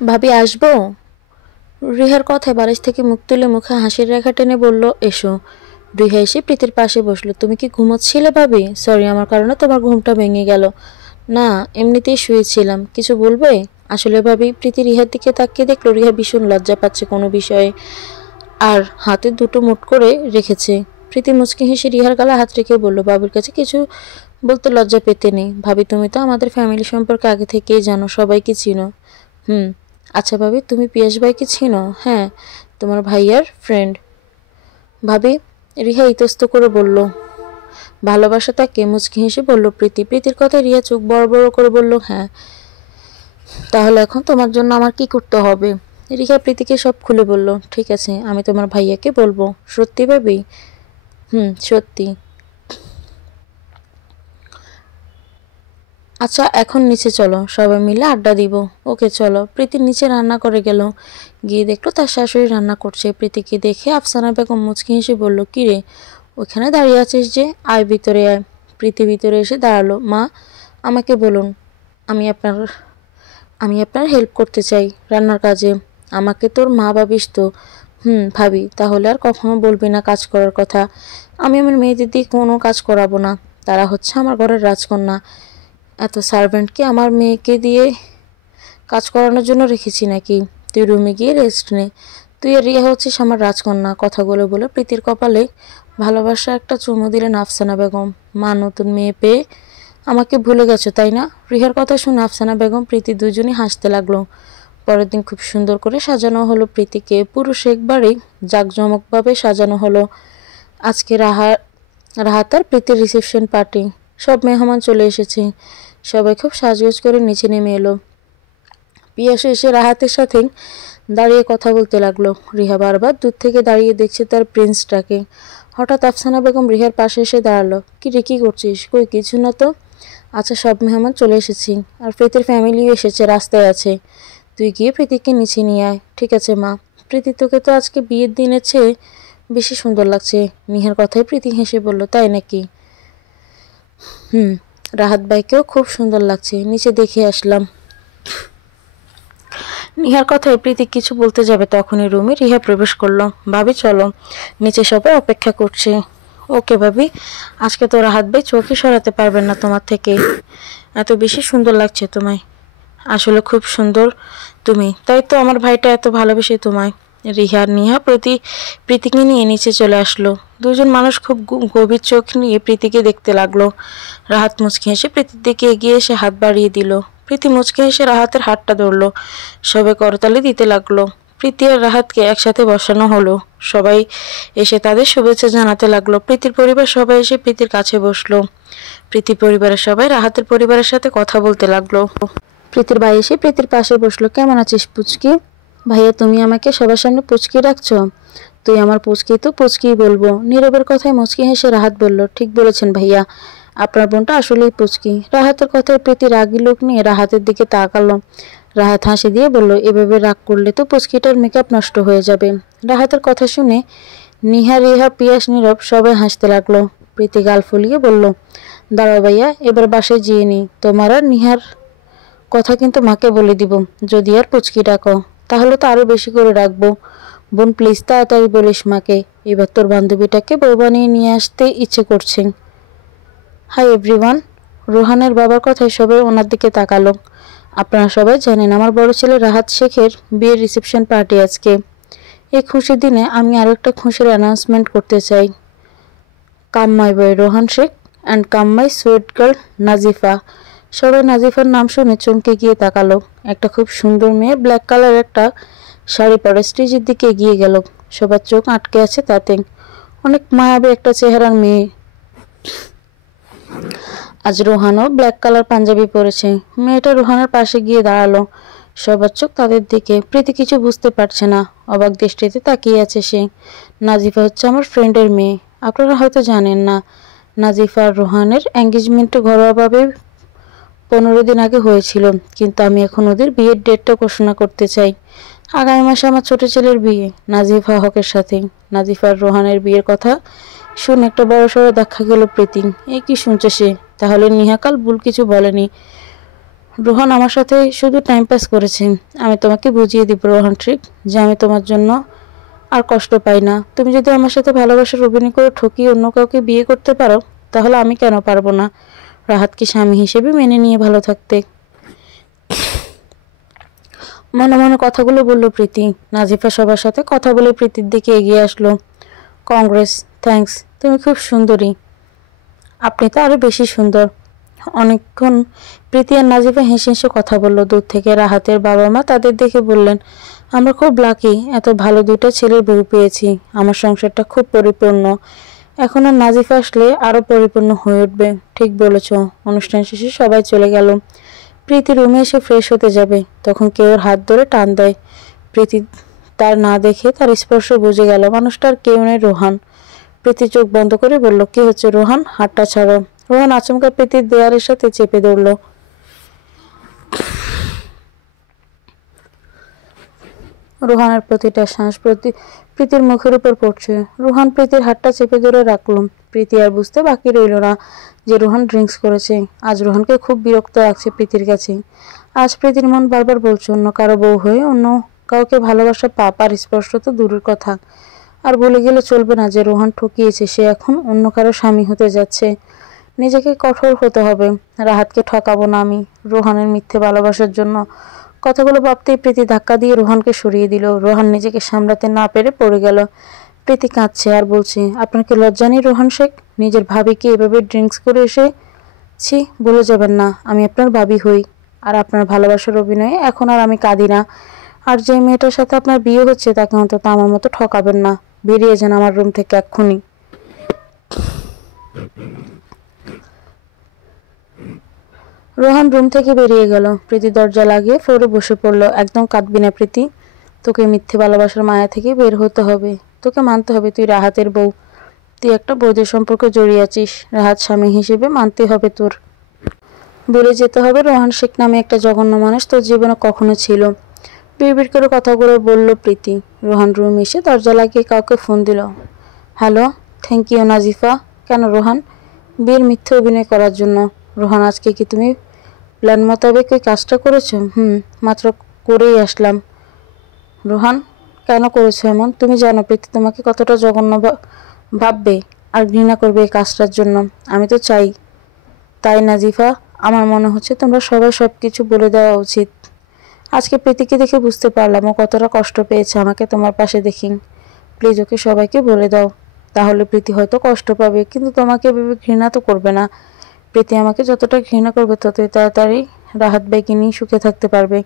ভাবি আসবো? রিহার কথায় বালিশ থেকে মুখ তুলে মুখে হাসির রেখা টেনে বলল, এসো। রিহা এসে প্রীতির পাশে বসলো। তুমি কি ঘুমোচ্ছিলে ভাবি? সরি, আমার কারণে তোমার ঘুমটা ভেঙে গেল। না, এমনিতেই শুয়েছিলাম। কিছু বলবে? আসলে ভাবি, প্রীতি রিহার দিকে তাকিয়ে দেখলো রিহা ভীষণ লজ্জা পাচ্ছে কোনো বিষয়ে, আর হাতে দুটো মুঠ করে রেখেছে। প্রীতি মুচকি হেসে রিহার গালে হাত রেখে বলল, বাবুর কাছে কিছু বলতে লজ্জা পেতে নেই। ভাবি, তুমি তো আমাদের ফ্যামিলি সম্পর্কে আগে থেকেই জানো, সবাইকে চিনো। হুম। আচ্ছা ভাবি, তুমি পিয়াস ভাইকে চিনো? হ্যাঁ, তোমার ভাইয়ার ফ্রেন্ড। ভাবি, রিহা ইতস্ত করে বলল। ভালোবাসা তাকে মুচকি হেসে বলল প্রীতি। প্রীতির কথায় রিয়া চোখ বড় বড় করে বলল, হ্যাঁ। তাহলে এখন তোমার জন্য আমার কি করতে হবে? রিয়া প্রীতিকে সব খুলে বলল। ঠিক আছে, আমি তোমার ভাইয়াকে বলবো। সত্যি ভাবি? হুম, সত্যি। আচ্ছা, এখন নিচে চলো, সবাই মিলে আড্ডা দিব। ওকে চলো। প্রীতি নিচে রান্না করে গেল। গিয়ে দেখলো তার শাশুড়ি রান্না করছে। প্রীতিকে দেখে আফসানা বেগম মুচকি হেসে বলল, কি রে, ওখানে দাঁড়িয়ে আছিস যে? আয় ভিতরে আয়। প্রীতি ভিতরে এসে দাঁড়ালো। মা, আমাকে বলুন, আমি আপনার আমি আপনার হেল্প করতে চাই রান্নার কাজে। আমাকে তোর মা ভাবিস তো? হুম ভাবি। তাহলে আর কখনো বলবি না কাজ করার কথা। আমি আমার মেয়েদের দিয়ে কোনো কাজ করাবো না। তারা হচ্ছে আমার ঘরের রাজকন্যা। এত সার্ভেন্টকে আমার মেয়েকে দিয়ে কাজ করানোর জন্য রেখেছি নাকি? তুই রুমে গিয়ে রেস্ট নে। তুই আর রিয়া হচ্ছিস আমার রাজকন্যা। কথাগুলো বলে প্রীতির কপালে ভালোবাসা একটা চুমু দিলেন আফসানা বেগম। মা, নতুন মেয়ে পেয়ে আমাকে ভুলে গেছো তাই না? রিহার কথা শুনে আফসানা বেগম প্রীতি দুজনই হাসতে লাগলো। পরের দিন খুব সুন্দর করে সাজানো হলো প্রীতিকে। পুরো শেখবাড়ি জাঁকজমকভাবে সাজানো হলো। আজকে রাহাত আর প্রীতির রিসেপশন পার্টি। সব মেহমান চলে এসেছে। সবাই খুব সাজগোজ করে নিচে নেমে এলো। পিয়াসু এসে রাহাতের সাথে দাঁড়িয়ে কথা বলতে লাগলো। রিহা বারবার দূর থেকে দাঁড়িয়ে দেখছে তার প্রিন্সটাকে। হঠাৎ আফসানা বেগম রিহার পাশে এসে দাঁড়ালো। কি রে, কি করছিস? কই কিছু না তো। আচ্ছা, সব মেহমান চলে এসেছি, আর প্রীতির ফ্যামিলিও এসেছে, রাস্তায় আছে। তুই গিয়ে প্রীতিকে নিচে নিয়ে আয়। ঠিক আছে মা। প্রীতি, তোকে তো আজকে বিয়ের দিনের চেয়ে বেশি সুন্দর লাগছে। নিহার কথায় প্রীতি হেসে বলল, তাই নাকি? হুম। রাহাত ভাইকেও খুব সুন্দর লাগছে, নিচে দেখে আসলাম। নিহার কথায় প্রীতি কিছু বলতে যাবে তখনই রুমে রিহা প্রবেশ করলো। ভাবি চলো, নিচে সবাই অপেক্ষা করছে। ওকে ভাবি। আজকে তো রাহাত ভাই চোখই সরাতে পারবেন না তোমার থেকে। এত বেশি সুন্দর লাগছে তোমায়। আসলে খুব সুন্দর তুমি, তাই তো আমার ভাইটা এত ভালোবেসে তোমায়। রিহা আর নিহা প্রীতিকে নিয়ে নিচে চলে আসলো। দুজন মানুষ খুব গভীর চোখ নিয়ে প্রীতিকে দেখতে লাগলো। রাহাত মুচকি হেসে প্রীতির দিকে এগিয়ে এসে হাত বাড়িয়ে দিল। প্রীতি মুচকি হেসে রাহাতের হাতটা ধরলো। সবাই করতালি দিতে লাগলো। প্রীতি আর রাহাতকে একসাথে বসানো হলো। সবাই এসে তাদের শুভেচ্ছা জানাতে লাগলো। প্রীতির পরিবার সবাই এসে প্রীতির কাছে বসলো। প্রীতি পরিবারের সবাই রাহাতের পরিবারের সাথে কথা বলতে লাগলো। প্রীতির ভাই এসে প্রীতির পাশে বসলো। কেমন আছিস পুচকি? ভাইয়া, তুমি আমাকে সবার সামনে পুচকি রাখছো? তুই আমার পুচকি তো পুচকিই বলবো। নীরবের কথায় মুচকি হেসে রাহাত বলল, ঠিক বলেছেন ভাইয়া, আপনার বোনটা আসলেই পুচকি। রাহাতের কথায় প্রীতি রাগী লোক নিয়ে রাহাতের দিকে তাকালো। রাহাত হাসি দিয়ে বলল, এভাবে রাগ করলে তো পুচকিটার মেকআপ নষ্ট হয়ে যাবে। রাহাতের কথা শুনে নিহা, রিহা, পিয়াস, নীরব সবাই হাসতে লাগলো। প্রীতি গাল ফুলিয়ে বলল, দাঁড়াও ভাইয়া, এবার বাসায় যেয়ে নি। তোমার আর নিহার কথা কিন্তু মাকে বলে দিব। যদি আর পুচকি ডাকো তাহলে তো আরো বেশি করে রাখবো। বোন প্লিজ তাড়াতাড়ি বলিস মাকে, এবার তোর বান্ধবীটাকে বউ বানিয়ে নিয়ে আসতে ইচ্ছে করছে। Hi everyone. রোহানের বাবার কথায় সবাই ওনার দিকে তাকালো। আপনারা সবাই জানেন আমার বড় ছেলে রাহাত শেখের বিয়ের রিসেপশন পার্টি আজকে। এই খুশির দিনে আমি আরো একটা খুশির অ্যানাউন্সমেন্ট করতে চাই। Come my boy Rohan Sheikh and come my sweet girl Nazifa. সবাই নাজিফার নাম শুনে চমকে গিয়ে তাকালো। একটা খুব সুন্দর মেয়ে ব্ল্যাক কালার একটা শাড়ি পরে স্টেজের দিকে এগিয়ে গেল। সবার চোখ আটকে আছে তাতে। অনেক মায়াবী একটা চেহারার মেয়ে। আজ রোহানও ব্ল্যাক কালার পাঞ্জাবি পরেছে। মেয়েটা রোহানের পাশে গিয়ে দাঁড়ালো। সবার চোখ তাদের দিকে। প্রীতি কিছু বুঝতে পারছে না, অবাক দৃষ্টিতে তাকিয়ে আছে সে। নাজিফা হচ্ছে আমার ফ্রেন্ডের মেয়ে। আপনারা হয়তো জানেন না, নাজিফা আর রোহানের এঙ্গেজমেন্ট ঘরোয়াভাবে 15 দিন আগে হয়েছিল, কিন্তু আমি এখন ওদের বিয়ের ডেটটা ঘোষণা করতে চাই। আগামী মাসে আমার ছোট ছেলের বিয়ে নাজিফা হকের সাথে। নাজিফার রোহানের বিয়ের কথা শুনে একটা বড়সড় দেখা গেল প্রীতি। এ কি শুনছে সে? তাহলে নিহাকাল ভুল কিছু বলেনি। রোহান আমার সাথে শুধু টাইম পাস করেছে। আমি তোমাকে বুঝিয়ে দিব রোহান ট্রিক, যে আমি তোমার জন্য আর কষ্ট পাই না। তুমি যদি আমার সাথে ভালোবাসার অভিনয় করে ঠকিয়ে অন্য কাউকে বিয়ে করতে পারো, তাহলে আমি কেন পারবো না রাহাতকে স্বামী হিসেবে মেনে নিয়ে ভালো থাকতে। মনে মনে কথাগুলো বলল প্রীতি। নাজিফা সবার সাথে কথা বলে প্রীতির দিকে এগিয়ে আসলো। কংগ্রেস, থ্যাঙ্কস, তুমি খুব সুন্দরী। আপনি তো আরো বেশি সুন্দর। অনেকক্ষণ প্রীতি আর নাজিফা হেসে হেসে কথা বলল। দূর থেকে রাহাতের বাবা মা তাদের দেখে বললেন, আমরা খুব লাকি, এত ভালো দুইটা ছেলের বউ পেয়েছি। আমার সংসারটা খুব পরিপূর্ণ। এখন আর নাজিফা আসলে আরো পরিপূর্ণ হয়ে উঠবে। ঠিক বলেছ। অনুষ্ঠান শেষে সবাই চলে গেল। প্রীতি রুমে এসে ফ্রেশ হতে যাবে, তখন কেউ ওর হাত ধরে টান দেয়। প্রীতি তার না দেখে তার স্পর্শ বুঝে গেল মানুষটার কেউ নেই, রোহান। প্রীতি চোখ বন্ধ করে বলল, কি হচ্ছে রোহান, হাতটা ছাড়ো। রোহান আচমকা প্রীতির দেয়ালের সাথে চেপে ধরল। রোহানের প্রতিটা শ্বাস প্রীতির মুখের উপর পড়ছে। রোহান প্রীতির হাতটা চেপে ধরে রাখল। প্রীতি আর বুঝতে বাকি রইল না যে রোহান ড্রিঙ্কস করেছে। আজ রোহানকে খুব বিরক্ত লাগছে প্রীতির কাছে। আজ প্রীতির মন বারবার বলছে, অন্য কারো বউ হয়ে অন্য কাউকে ভালোবাসা পাপ আর স্পর্শ তো দূরের কথা। আর বলে গেলে চলবে না যে রোহান ঠকিয়েছে, সে এখন অন্য কারো স্বামী হতে যাচ্ছে। নিজেকে কঠোর হতে হবে। রাহাতকে ঠকাবো না আমি রোহানের মিথ্যে ভালোবাসার জন্য। কথাগুলো ভাবতেই প্রীতি ধাক্কা দিয়ে রোহানকে সরিয়ে দিল। রোহান নিজেকে সামলাতে না পেরে পড়ে গেল। প্রীতি কাঁদছে আর বলছে, আপনার কি লজ্জা নেই রোহান শেখ? নিজের ভাবিকে এভাবে ড্রিঙ্কস করে এসেছি, ভুলে যাবেন না আমি আপনার ভাবি হই। আর আপনার ভালোবাসার অভিনয়ে এখন আর আমি কাঁদি না। আর যে মেয়েটার সাথে আপনার বিয়ে হচ্ছে তাকে অন্তত আমার মতো ঠকাবেন না। বেরিয়ে যান আমার রুম থেকে এক্ষুনি। রোহান রুম থেকে বেরিয়ে গেল। প্রীতি দরজা লাগিয়ে ফ্লোরে বসে পড়ল। একদম কাঁদবি না প্রীতি, তোকে মিথ্যে ভালোবাসার মায়া থেকে বের হতে হবে। তোকে মানতে হবে তুই রাহাতের বউ। তুই একটা বৈধের সম্পর্কে জড়িয়ে আছিস। রাহাত স্বামী হিসেবে মানতে হবে তোর। বলে যেতে হবে রোহান শেখ নামে একটা জঘন্য মানুষ তোর জীবনে কখনো ছিল। বিড়বিড় করে কথাগুলো বলল প্রীতি। রোহান রুম এসে দরজা লাগিয়ে কাউকে ফোন দিল। Hello, thank you Nazifa. কেন রোহান? বিয়ের মিথ্যে অভিনয় করার জন্য। রোহান, আজকে কি তুমি প্ল্যান মোতাবেক ওই কাজটা করেছো? মাত্র করেই আসলাম। রোহান, কেন করেছো এমন? তুমি জানো প্রীতি তোমাকে কতটা জঘন্য ভাববে আর ঘৃণা করবে এই কাজটার জন্য। আমি তো চাই তাই নাজিফা, আমার মনে হচ্ছে তোমরা সবাই সব কিছু বলে দেওয়া উচিত। আজকে প্রীতিকে দেখে বুঝতে পারলাম ও কতটা কষ্ট পেয়েছে আমাকে তোমার পাশে দেখি। প্লিজ ওকে সবাইকে বলে দাও, তাহলে প্রীতি হয়তো কষ্ট পাবে, কিন্তু তোমাকে ভেবে ঘৃণা তো করবে না। প্রীতি আমাকে যতটা ঘৃণা করবে ততই তাড়াতাড়ি রাহাত ভাইকে নিয়ে সুখে থাকতে পারবে।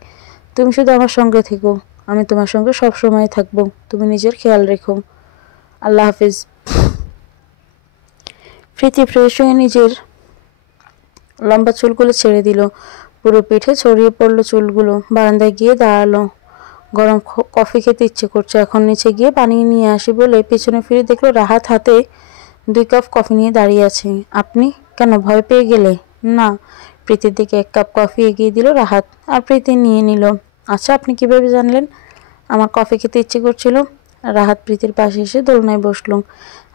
তুমি শুধু আমার সঙ্গে থেকো, আমি তোমার সঙ্গে সব সময় থাকবো। তুমি নিজের খেয়াল রেখো। আল্লাহ হাফিজ। প্রীতি ফ্রেশ হয়ে নিজের লম্বা চুলগুলো ছেড়ে দিল। পুরো পিঠে ছড়িয়ে পড়লো চুলগুলো। বারান্দায় গিয়ে দাঁড়ালো। গরম কফি খেতে ইচ্ছে করছে। এখন নিচে গিয়ে বানিয়ে নিয়ে আসি বলে পেছনে ফিরে দেখলো রাহাত হাতে 2 কাপ কফি নিয়ে দাঁড়িয়ে আছে। আপনি কেন, ভয় পেয়ে গেলে? না। প্রীতির দিকে 1 কাপ কফি এগিয়ে দিল রাহাত, আর প্রীতি নিয়ে নিল। আচ্ছা, আপনি কিভাবে জানলেন আমার কফি খেতে ইচ্ছে করছিল? রাহাত প্রীতির পাশে এসে দোলনায় বসলো।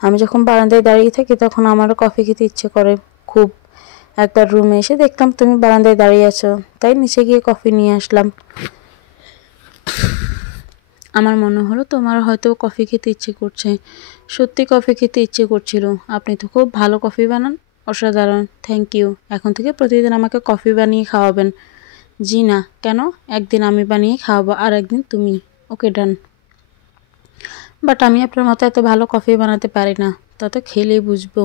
আমি যখন বারান্দায় দাঁড়িয়ে থাকি তখন আমারও কফি খেতে ইচ্ছে করে খুব। একবার রুমে এসে দেখলাম তুমি বারান্দায় দাঁড়িয়ে আছো, তাই নিচে গিয়ে কফি নিয়ে আসলাম। আমার মনে হলো তোমার হয়তো কফি খেতে ইচ্ছে করছে। সত্যি কফি খেতে ইচ্ছে করছিল। আপনি তো খুব ভালো কফি বানান। অসাধারণ, থ্যাংক ইউ। এখন থেকে প্রতিদিন আমাকে কফি বানিয়ে খাওয়াবেন। জি না, কেন? একদিন আমি বানিয়ে খাওয়াবো আর একদিন তুমি। ওকে, ডান। বাট আমি আপনার মতো এত ভালো কফি বানাতে পারি না। তা তো খেলেই বুঝবো।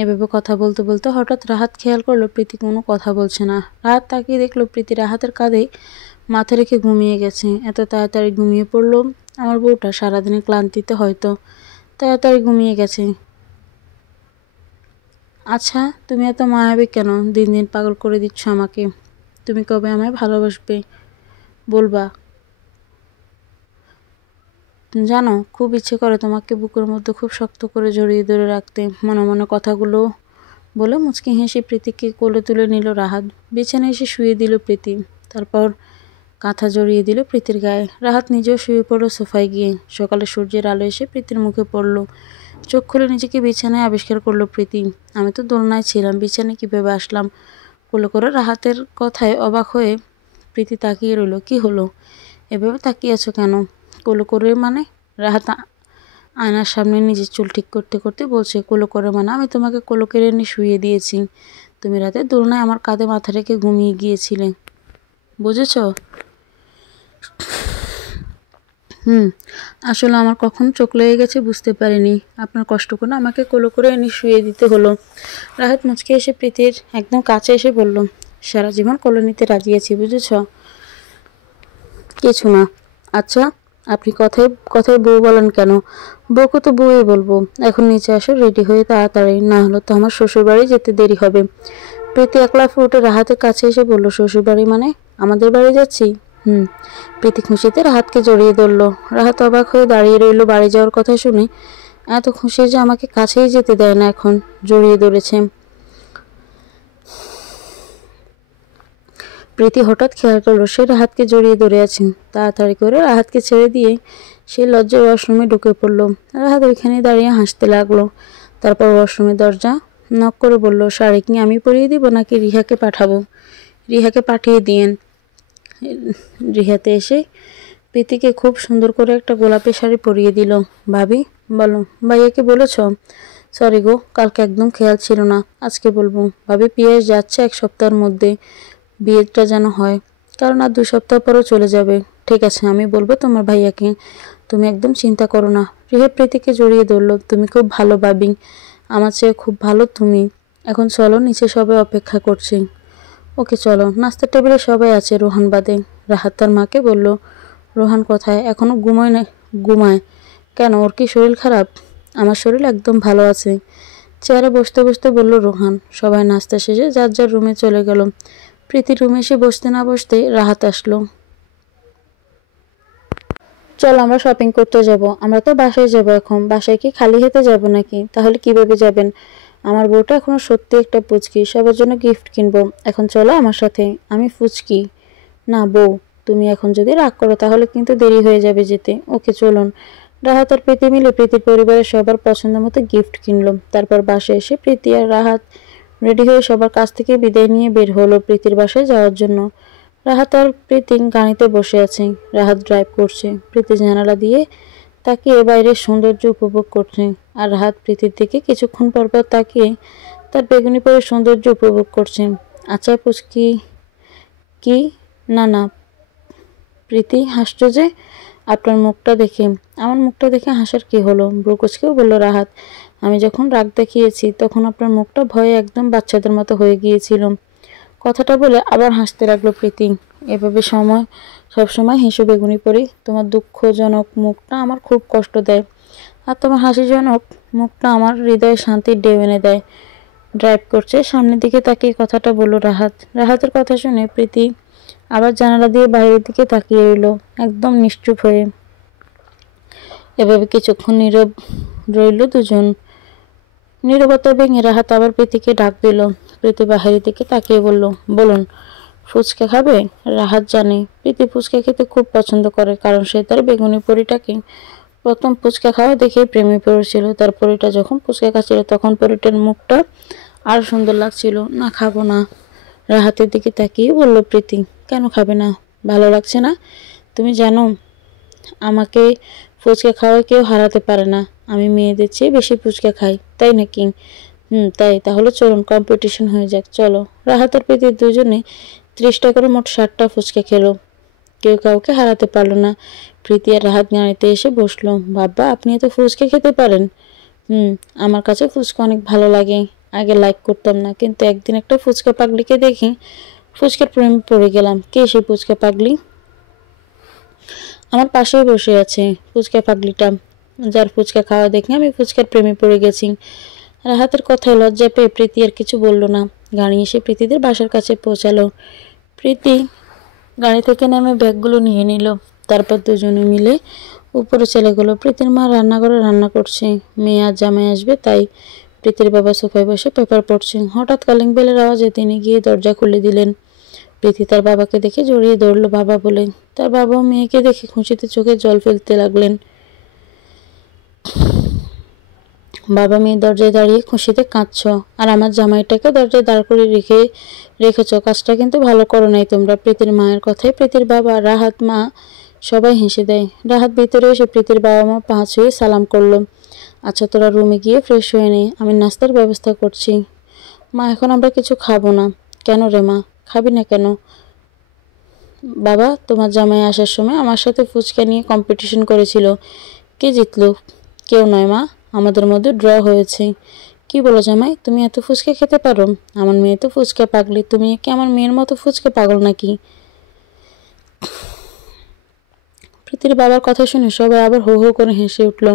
এভাবে কথা বলতে বলতে হঠাৎ রাহাত খেয়াল করলো প্রীতি কোনো কথা বলছে না। রাহাত তাকিয়ে দেখলো প্রীতি রাহাতের কাঁধে মাথা রেখে ঘুমিয়ে গেছে। এত তাড়াতাড়ি ঘুমিয়ে পড়লো আমার বউটা। সারাদিনের ক্লান্তিতে হয়তো তাড়াতাড়ি ঘুমিয়ে গেছে। আচ্ছা, তুমি এত মায়াবী কেন? দিন দিন পাগল করে দিচ্ছ আমাকে। তুমি কবে আমায় ভালোবাসবে বলবা? জানো, খুব ইচ্ছে করে তোমাকে বুকের মধ্যে খুব শক্ত করে জড়িয়ে ধরে রাখতে। মনে মনে কথাগুলো বলে মুচকি হেসে প্রীতিকে কোলে তুলে নিল রাহাত। বিছানায় এসে শুয়ে দিল প্রীতি। তারপর কাঁথা জড়িয়ে দিল প্রীতির গায়ে। রাহাত নিজেও শুয়ে পড়লো সোফায় গিয়ে। সকালে সূর্যের আলো এসে প্রীতির মুখে পড়লো। চোখ খুলে নিজেকে বিছানায় আবিষ্কার করলো প্রীতি। আমি তো দোলনায় ছিলাম, বিছানায় কিভাবে আসলাম? কোলে করে রাহাতের কথায় অবাক হয়ে প্রীতি তাকিয়ে রইল। কি হলো, এভাবে তাকিয়ে আছো কেন? কোলে করে মানে? রাহাত আয়নার সামনে নিজের চুল ঠিক করতে করতে বলছে, কোলে করে মানে আমি তোমাকে কোলে করে এনে শুইয়ে দিয়েছি। তুমি রাতে দোলনায় আমার কাঁধে মাথা রেখে ঘুমিয়ে গিয়েছিলে, বুঝেছ? আসলে আমার কখন চোখ লেগে গেছে বুঝতে পারিনি। আপনার কষ্ট করে আমাকে কোলে করে এনে শুয়ে দিতে হলো। রাহাত মুচকে এসে প্রীতির একদম কাছে এসে বলল, সারা জীবন কোলে নিতে রাজি আছি, বুঝেছ? কিছু না। আচ্ছা, আপনি কথায় কথায় বউ বলেন কেন? বউকে তো বউই বলবো। এখন নিচে আসো, রেডি হয়ে তাড়াতাড়ি, না হলে তো আমার শ্বশুরবাড়ি যেতে দেরি হবে। প্রীতি এক লাফে উঠে রাহাতের কাছে এসে বলল, শ্বশুরবাড়ি মানে? আমাদের বাড়ি যাচ্ছি? প্রীতি খুশিতে রাহাতকে জড়িয়ে ধরল। রাহাত অবাক হয়ে দাঁড়িয়ে রইল। বাড়ি যাওয়ার কথা শুনে এত খুশি যে আমাকে কাছেই যেতে দেয় না, এখন জড়িয়ে ধরেছে। প্রীতি হঠাৎ খেয়াল করলো সে রাহাতকে জড়িয়ে ধরে আছে। তাড়াতাড়ি করে রাহাতকে ছেড়ে দিয়ে সে লজ্জায় ওয়াশরুমে ঢুকে পড়ল। রাহাত ওইখানে দাঁড়িয়ে হাসতে লাগলো। তারপর ওয়াশরুমের দরজা নক করে বলল, শাড়ি কি আমি পরিয়ে দিব নাকি রিহাকে পাঠাবো? রিহাকে পাঠিয়ে দিয়েন। রিহাতে এসে প্রীতিকে খুব সুন্দর করে একটা গোলাপি শাড়ি পরিয়ে দিল। ভাবি, বলো, ভাইয়াকে বলেছ? সরি গো, কালকে একদম খেয়াল ছিল না, আজকে বলবো। ভাবি, পিয়াস যাচ্ছে 1 সপ্তাহের মধ্যে, বিয়েটা যেন হয়, কারণ আর 2 সপ্তাহ পরও চলে যাবে। ঠিক আছে, আমি বলবো তোমার ভাইয়াকে, তুমি একদম চিন্তা করো না। রিহা প্রীতিকে জড়িয়ে ধরল। তুমি খুব ভালো ভাবি, আমার চেয়ে খুব ভালো তুমি। এখন চলো, নিচে সবাই অপেক্ষা করছি। ওকে চলো, নাস্তার টেবিলে সবাই আছে রোহান বাদে। রাহাত তার মাকে বলল, রোহান কোথায়? এখনো ঘুমোয় না? ঘুমায় কেন, ওর কি শরীর খারাপ? আমার শরীর একদম ভালো আছে। চেয়ারে বসতে বসতে বলল রোহান। সবাই নাস্তা শেষে যার যার রুমে চলে গেল। প্রীতি রুমে এসে বসতে না বসতেই রাহাত আসলো। চল, আমরা শপিং করতে যাব। আমরা তো বাসায় যাব এখন। বাসায় কি খালি হাতে যাব নাকি? তাহলে কিভাবে যাবেন? আমার বউটা এখনো সত্যি একটা পুচকি, সবার জন্য গিফট কিনবো। এখন চলো আমার সাথে। আমি ফুচকি না বউ, তুমি এখন যদি রাগ করো তাহলে কিন্তু দেরি হয়ে যাবে যেতে। ওকে চলুন। রাহাত আর প্রীতি মিলে প্রীতির পরিবারের সবার পছন্দ মতো গিফট কিনলো। তারপর বাসায় এসে প্রীতি আর রাহাত রেডি হয়ে সবার কাছ থেকে বিদায় নিয়ে বের হলো প্রীতির বাসায় যাওয়ার জন্য। রাহাত আর প্রীতি গাড়িতে বসে আছে। রাহাত ড্রাইভ করছে, প্রীতি জানালা দিয়ে তাকিয়ে বাইরের সৌন্দর্য উপভোগ করছে। আর রাহাত প্রীতির দিকে কিছুক্ষণ পর পর তাকিয়ে তার বেগুনি পরে সৌন্দর্য উপভোগ করছে। আচ্ছা পুচকি, কি? না না প্রীতি, হাসছো যে? আপনার মুখটা দেখে। আমার মুখটা দেখে হাসার কি হলো? ব্রুকুচকেও বলল রাহাত। আমি যখন রাগ দেখিয়েছি তখন আপনার মুখটা ভয়ে একদম বাচ্চাদের মতো হয়ে গিয়েছিল। কথাটা বলে আবার হাসতে লাগলো প্রীতি। এভাবে সবসময় হেসে বেগুনি পরি। তোমার দুঃখজনক মুখটা আমার খুব কষ্ট দেয়, আর তোমার হাসিজনক মুখটা আমার হৃদয়ে শান্তির ঢেউ এনে দেয়। ড্রাইভ করছে, সামনের দিকে তাকিয়ে কথাটা বলল রাহাত। রাহাতের কথা শুনে প্রীতি আবার জানালা দিয়ে বাইরের দিকে তাকিয়ে রইল, একদম নিশ্চুপ হয়ে। এভাবে কিছুক্ষণ নীরব রইল দুজন। নীরবতা ভেঙে রাহাত আবার প্রীতিকে ডাক দিল। প্রীতি বাহিরের দিকে তাকিয়ে বলল, বলুন, ফুচকা খাবে? রাহাত জানে প্রীতি ফুচকা খেতে খুব পছন্দ করে, কারণ সে তার বেগুনি পরিটাকে প্রথম ফুচকা খাওয়া দেখে প্রেমে পড়েছিল। তার পরিটা যখন ফুচকা খাচ্ছিল তখন পরিটার মুখটা আরো সুন্দর লাগছিল। না, খাবো না। রাহাতের দিকে তাকিয়ে বলল প্রীতি, কেন খাবে না? ভালো লাগছে না? তুমি জানো আমাকে ফুচকা খাওয়ায় কেউ হারাতে পারে না। আমি মেয়েদের চেয়ে বেশি ফুচকা খাই, তাই নাকি? তাই। তাহলে চলুন, কম্পিটিশন হয়ে যাক, চলো। রাহাত আর প্রীতি দুজনে 30টা করে মোট 60টা ফুচকা খেলো। কেউ কাউকে হারাতে পারলো না। প্রীতি আর রাহাত গাড়িতে এসে বসলো। বাবা, আপনি এত ফুচকা খেতে পারেন? আমার কাছে ফুচকা অনেক ভালো লাগে। আগে লাইক করতাম না, কিন্তু একদিন একটা ফুচকা পাগলিকে দেখি ফুচকার প্রেমে পড়ে গেলাম। কে সেই ফুচকা পাগলি? আমার পাশেই বসে আছে ফুচকা পাগলিটা, যার ফুচকা খাওয়া দেখে আমি ফুচকার প্রেমে পড়ে গেছি। রাহাতের কথায় লজ্জা পেয়ে প্রীতি আর কিছু বলল না। গাড়ি এসে প্রীতিদের বাসার কাছে পৌঁছালো। প্রীতি গাড়ি থেকে নেমে ব্যাগগুলো নিয়ে নিল। তারপর দুজনে মিলে উপরে চলে গেল। প্রীতির মা রান্নাঘরে রান্না করছে। মেয়ে আর জামাই আসবে, তাই প্রীতির বাবা সোফায় বসে পেপার পড়ছে। হঠাৎ কলিং বেলের আওয়াজে তিনি গিয়ে দরজা খুলে দিলেন। প্রীতি তার বাবাকে দেখে জড়িয়ে ধরল বাবা বলে। তার বাবাও মেয়েকে দেখে খুশিতে চোখে জল ফেলতে লাগলেন। বাবা মেয়ে দরজায় দাঁড়িয়ে খুশিতে কাঁদছ, আর আমার জামাইটাকে দরজায় দাঁড় করে রেখেছ। কাজটা কিন্তু ভালো করো নাই তোমরা। প্রীতির মায়ের কথায় প্রীতির বাবা, রাহাত, মা সবাই হেসে দেয়। রাহাত ভিতরে এসে প্রীতির বাবা মা পা ছুঁয়ে সালাম করলো। আচ্ছা তোরা রুমে গিয়ে ফ্রেশ হয়ে নে, আমি নাস্তার ব্যবস্থা করছি। মা এখন আমরা কিছু খাবো না। কেন রে মা, খাবি না কেন? বাবা তোমার জামাই আসার সময় আমার সাথে ফুচকা নিয়ে কম্পিটিশন করেছিল, কে জিতলো? কেউ নয় মা, আমাদের মধ্যে ড্র হয়েছে। কি বলো জামাই, তুমি এত ফুচকা খেতে পারো? আমার মেয়ে তো ফুচকা পাগলি, তুমি কি আমার মেয়ের মতো ফুচকা পাগল নাকি? প্রীতির বাবার কথা শুনে সবাই আবার হো হো করে হেসে উঠল।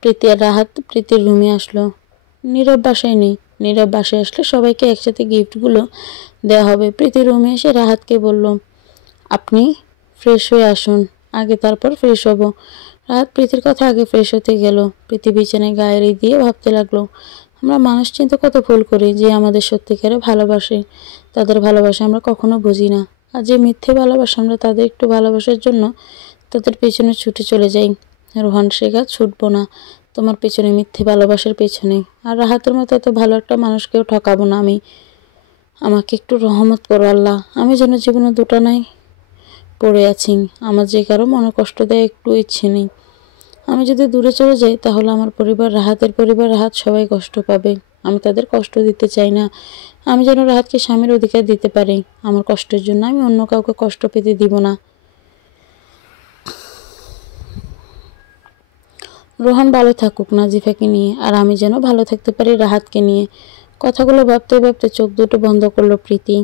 প্রীতি আর রাহাত প্রীতির রুমে আসলো। নীরব বাসায় নেই। নীরব বাসায় আসলে সবাইকে একসাথে গিফটগুলো দেওয়া হবে। প্রীতির রুমে এসে রাহাতকে বলল, আপনি ফ্রেশ হয়ে আসুন আগে, তারপর ফ্রেশ হব। রাহাত প্রীতির কথা আগে ফ্রেশ হতে গেল। প্রীতি বিছানায় গায়ে দিয়ে ভাবতে লাগলো, আমরা মানুষ চিন্তা কত ভুল করি। যে আমাদের সত্যিকারে ভালোবাসে তাদের ভালোবাসা আমরা কখনো বুঝি না, আর যে মিথ্যে ভালোবাসা আমরা তাদের একটু ভালোবাসার জন্য তাদের পেছনে ছুটে চলে যাই। রোহান শেখা, ছুটবো না তোমার পেছনে, মিথ্যে ভালোবাসার পেছনে। আর রাহাতের মতো এত ভালো একটা মানুষকেও ঠকাবো না আমি। আমাকে একটু রহমত করো আল্লাহ, আমি যেন জীবনে দুটা নাই পড়ে আছি। আমার যে কারো মনে কষ্ট দেয় একটু ইচ্ছে নেই। আমি যদি দূরে চলে যাই তাহলে আমার পরিবার, রাহাতের পরিবার, রাহাত সবাই কষ্ট পাবে। আমি তাদের কষ্ট দিতে চাই না। আমি যেন রাহাতকে স্বামীর অধিকার দিতে পারি। আমার কষ্টের জন্য আমি অন্য কাউকে কষ্ট পেতে দিব না। রোহান ভালো থাকুক নাজিফাকে নিয়ে, আর আমি যেন ভালো থাকতে পারি রাহাতকে নিয়ে। কথাগুলো ভাবতে ভাবতে চোখ দুটো বন্ধ করলো প্রীতি।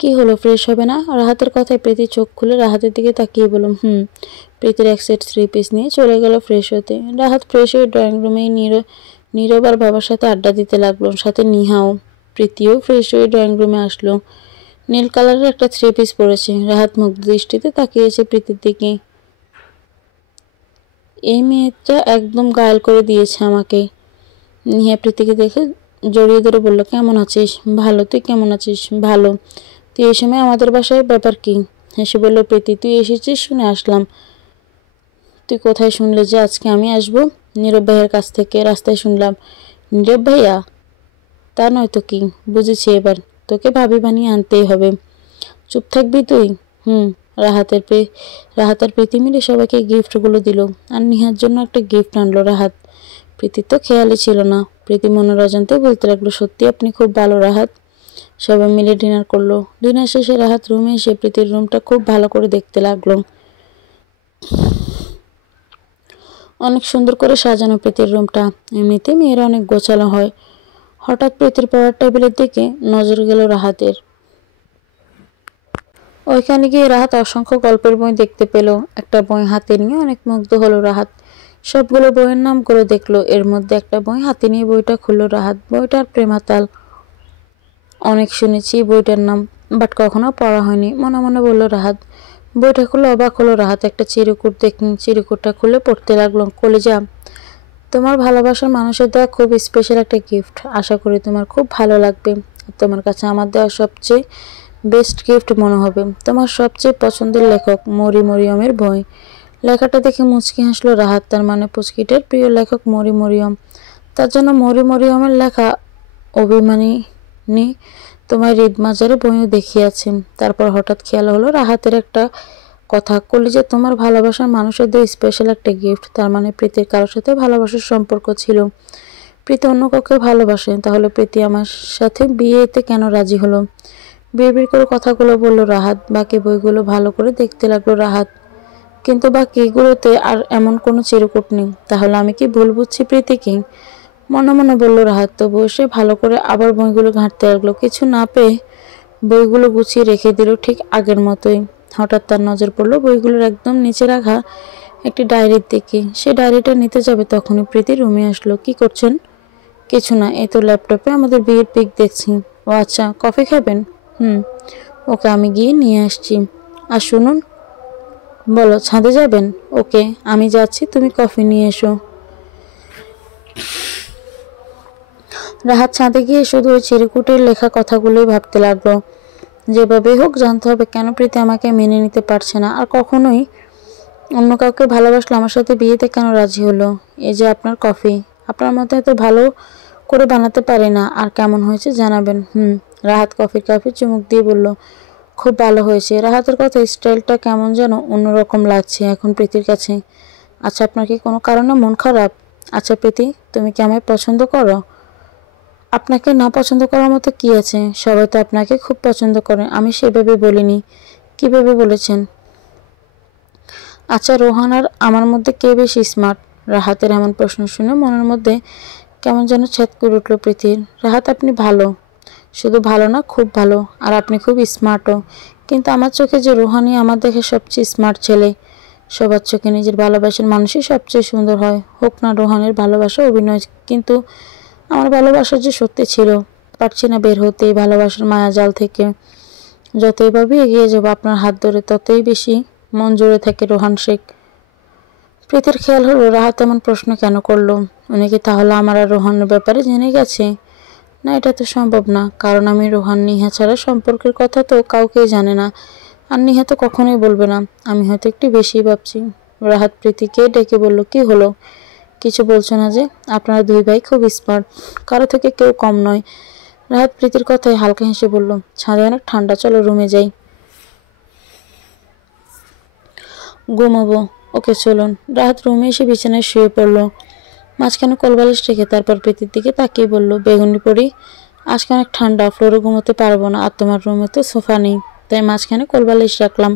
কি হলো, ফ্রেশ হবে না? রাহাতের কথায় প্রীতি চোখ খুলে রাহাতের দিকে তাকিয়ে বললাম, প্রীতির এক সেট 3 পিস নিয়ে চলে গেল ফ্রেশ হতে। রাহাত ফ্রেশ হয়ে ড্রয়িং রুমে নীরব আর বাবার সাথে আড্ডা দিতে লাগলো, সাথে নিহাও। প্রীতিও ফ্রেশ হয়ে ড্রয়িং রুমে আসলো। নীল কালারের একটা 3 পিস পরেছে। রাহাত মুগ্ধ দৃষ্টিতে তাকিয়েছে প্রীতির দিকে। এই মেয়েটা একদম গায়েল করে দিয়েছে আমাকে। নিহা প্রীতিকে দেখে জড়িয়ে ধরে বলল, কেমন আছিস? ভালো, তুই কেমন আছিস? ভালো। তুই এই সময় আমাদের বাসায়, ব্যাপার কি? হেসে বলল প্রীতি, তুই এসেছিস শুনে আসলাম। তুই কোথায় শুনলে যে আজকে আমি আসবো? নীরব ভাইয়ের কাছ থেকে, রাস্তায় শুনলাম। নীরব ভাইয়া? তা নয় তো কি, বুঝেছি এবার, তোকে ভাবি বানিয়ে আনতেই হবে। চুপ থাকবি তুই? রাহাত আর প্রীতি মিলে সবাইকে গিফটগুলো দিল, আর নিহার জন্য একটা গিফট আনলো রাহাত। প্রীতির তো খেয়ালই ছিল না। প্রীতি মনের অজান্তে বলতে লাগলো, সত্যি আপনি খুব ভালো রাহাত। সবাই মিলে ডিনার করলো। ডিনার শেষে রাহাত রুমে এসে প্রীতির রুমটা খুব ভালো করে দেখতে লাগলো। অনেক সুন্দর করে সাজানো প্রীতির রুমটা। এমনিতে মেয়েরা অনেক গোছালো হয়। হঠাৎ প্রীতির পড়ার টেবিলের দিকে নজর গেল রাহাতের। ওইখানে গিয়ে রাহাত অসংখ্য গল্পের বই দেখতে পেল। একটা বই হাতে নিয়ে অনেক মুগ্ধ হলো রাহাত। সবগুলো বইয়ের নাম করে দেখলো। এর মধ্যে একটা বই হাতে নিয়ে বইটা খুললো রাহাত। বইটার প্রেমাতাল। অনেক শুনেছি বইটার নাম, বাট কখনো পড়া হয়নি, মনে মনে বলল রাহাত। বইটা খুলে অবাক হলো রাহাত। একটা চিরকুট দেখলেন। চিরকুটটা খুলে পড়তে লাগলো, কলিজা, তোমার ভালোবাসার মানুষের দেওয়া খুব স্পেশাল একটা গিফট। আশা করি তোমার খুব ভালো লাগবে। তোমার কাছে আমার দেওয়া সবচেয়ে বেস্ট গিফট মনে হবে তোমার সবচেয়ে পছন্দের লেখক মরিয়মের বই। লেখাটা দেখে মুচকি হাসলো রাহাত। তার মানে পুচকিটার প্রিয় লেখক মরিয়ম। তার জন্য মরিয়মের লেখা অভিমানী তোমার হৃদ মাজারে বইও দেখিয়েছেন। তারপর হঠাৎ খেয়াল হলো রাহাতের একটা কথা, কলিজা তোমার ভালোবাসার মানুষের দিয়ে স্পেশাল একটা গিফট। তার মানে প্রীতির কারোর সাথে ভালোবাসার সম্পর্ক ছিল। প্রীতি অন্য কাউকে ভালোবাসে, তাহলে প্রীতি আমার সাথে বিয়েতে কেন রাজি হলো? বিড়বিড় করে কথাগুলো বললো রাহাত। বাকি বইগুলো ভালো করে দেখতে লাগলো রাহাত। কিন্তু বাকিগুলোতে আর এমন কোনো চিরকুট নেই। তাহলে আমি কি ভুল বুঝছি প্রীতিকে? মনে মনে বললো রাহাত। তো বসে ভালো করে আবার বইগুলো ঘাঁটতে লাগলো। কিছু না পেয়ে বইগুলো গুছিয়ে রেখে দিল ঠিক আগের মতোই। হঠাৎ তার নজর পড়লো বইগুলোর একদম নিচে রাখা একটি ডায়েরির দিকে। সে ডায়েরিটা নিতে যাবে তখনই প্রীতি রুমে আসলো। কি করছেন? কিছু না, এই তো ল্যাপটপে আমাদের বিয়ের পিক দেখছি। ও আচ্ছা, কফি খাবেন? ওকে, আমি গিয়ে নিয়ে আসছি। আর শুনুন, বলো, ছাদে যাবেন? ওকে, আমি যাচ্ছি, তুমি কফি নিয়ে এসো। রাহাত ছাদে গিয়ে শুধু ওই চিরকুটের লেখা কথাগুলোই ভাবতে লাগলো। যেভাবে হোক জানতে হবে কেন প্রীতি আমাকে মেনে নিতে পারছে না, আর কখনোই অন্য কাউকে ভালোবাসলো আমার সাথে বিয়েতে কেন রাজি হলো? এই যে আপনার কফি, আপনার মতো এত ভালো করে বানাতে পারি না, আর কেমন হয়েছে জানাবেন। রাহাত কফির কাপে চুমুক দিয়ে বলল, খুব ভালো হয়েছে। রাহাতের কথা স্টাইলটা কেমন যেন অন্যরকম লাগছে এখন প্রীতির কাছে। আচ্ছা, আপনার কি কোনো কারণে মন খারাপ? আচ্ছা প্রীতি, তুমি কি আমায় পছন্দ করো? আপনাকে না পছন্দ করার মতো কি আছে? সবাই তো আপনাকে খুব পছন্দ করে। আমি সেভাবে বলিনি। কিভাবে বলেছেন? আচ্ছা, রোহান আর আমার মধ্যে কে বেশি স্মার্ট? রাহাতের এমন প্রশ্ন শুনে মনের মধ্যে কেমন যেন ছেদ করে উঠল প্রীতির। রাহাত, আপনি ভালো, শুধু ভালো না, খুব ভালো, আর আপনি খুব স্মার্টও। কিন্তু আমার চোখে যে রোহানই আমার দেখে সবচেয়ে স্মার্ট ছেলে। সবার চোখে নিজের ভালোবাসার মানুষই সবচেয়ে সুন্দর হয়, হোক না রোহানের ভালোবাসা অভিনয়। কিন্তু আমার ভালোবাসা যে সত্যি ছিল, পারছি না বের হতে এই ভালোবাসার মায়াজাল থেকে। যতই ভাবি এগিয়ে যাবো আপনার হাত ধরে, ততই বেশি মন জুড়ে থাকে রোহান শেখ। প্রীতির খেয়াল হলো রাহাত এমন প্রশ্ন কেন করলো। উনি কি তাহলে আমার আর রোহানের ব্যাপারে জেনে গেছে? না, এটা তো সম্ভব না, কারণ আমি রোহান নিহা ছাড়া সম্পর্কের কথা তো কাউকেই জানে না, আর নিহা তো কখনোই বলবে না। আমি হয়তো একটু বেশি ভাবছি। রাহাত প্রীতিকে ডেকে বলল, কি হলো? কিছু বলছো না যে? আপনারা দুই ভাই খুব স্মার্ট, কারো থেকে কেউ কম নয়। রাহাত প্রীতির কথায় হালকা হেসে বলল, ছাদে অনেক ঠান্ডা, চলো রুমে যাই, ঘুমাবো। ওকে চলুন। রাহাত রুমে এসে বিছানায় শুয়ে পড়ল, মাঝখানে কোলবালিশ রেখে। তারপর প্রীতির দিকে তাকিয়ে বলল, বেগুনি পরি, আজকে অনেক ঠান্ডা, ফ্লোরে ঘুমোতে পারবো না, আর তোমার রুমে তো সোফা নেই, তাই মাঝখানে কোলবালিশ রাখলাম,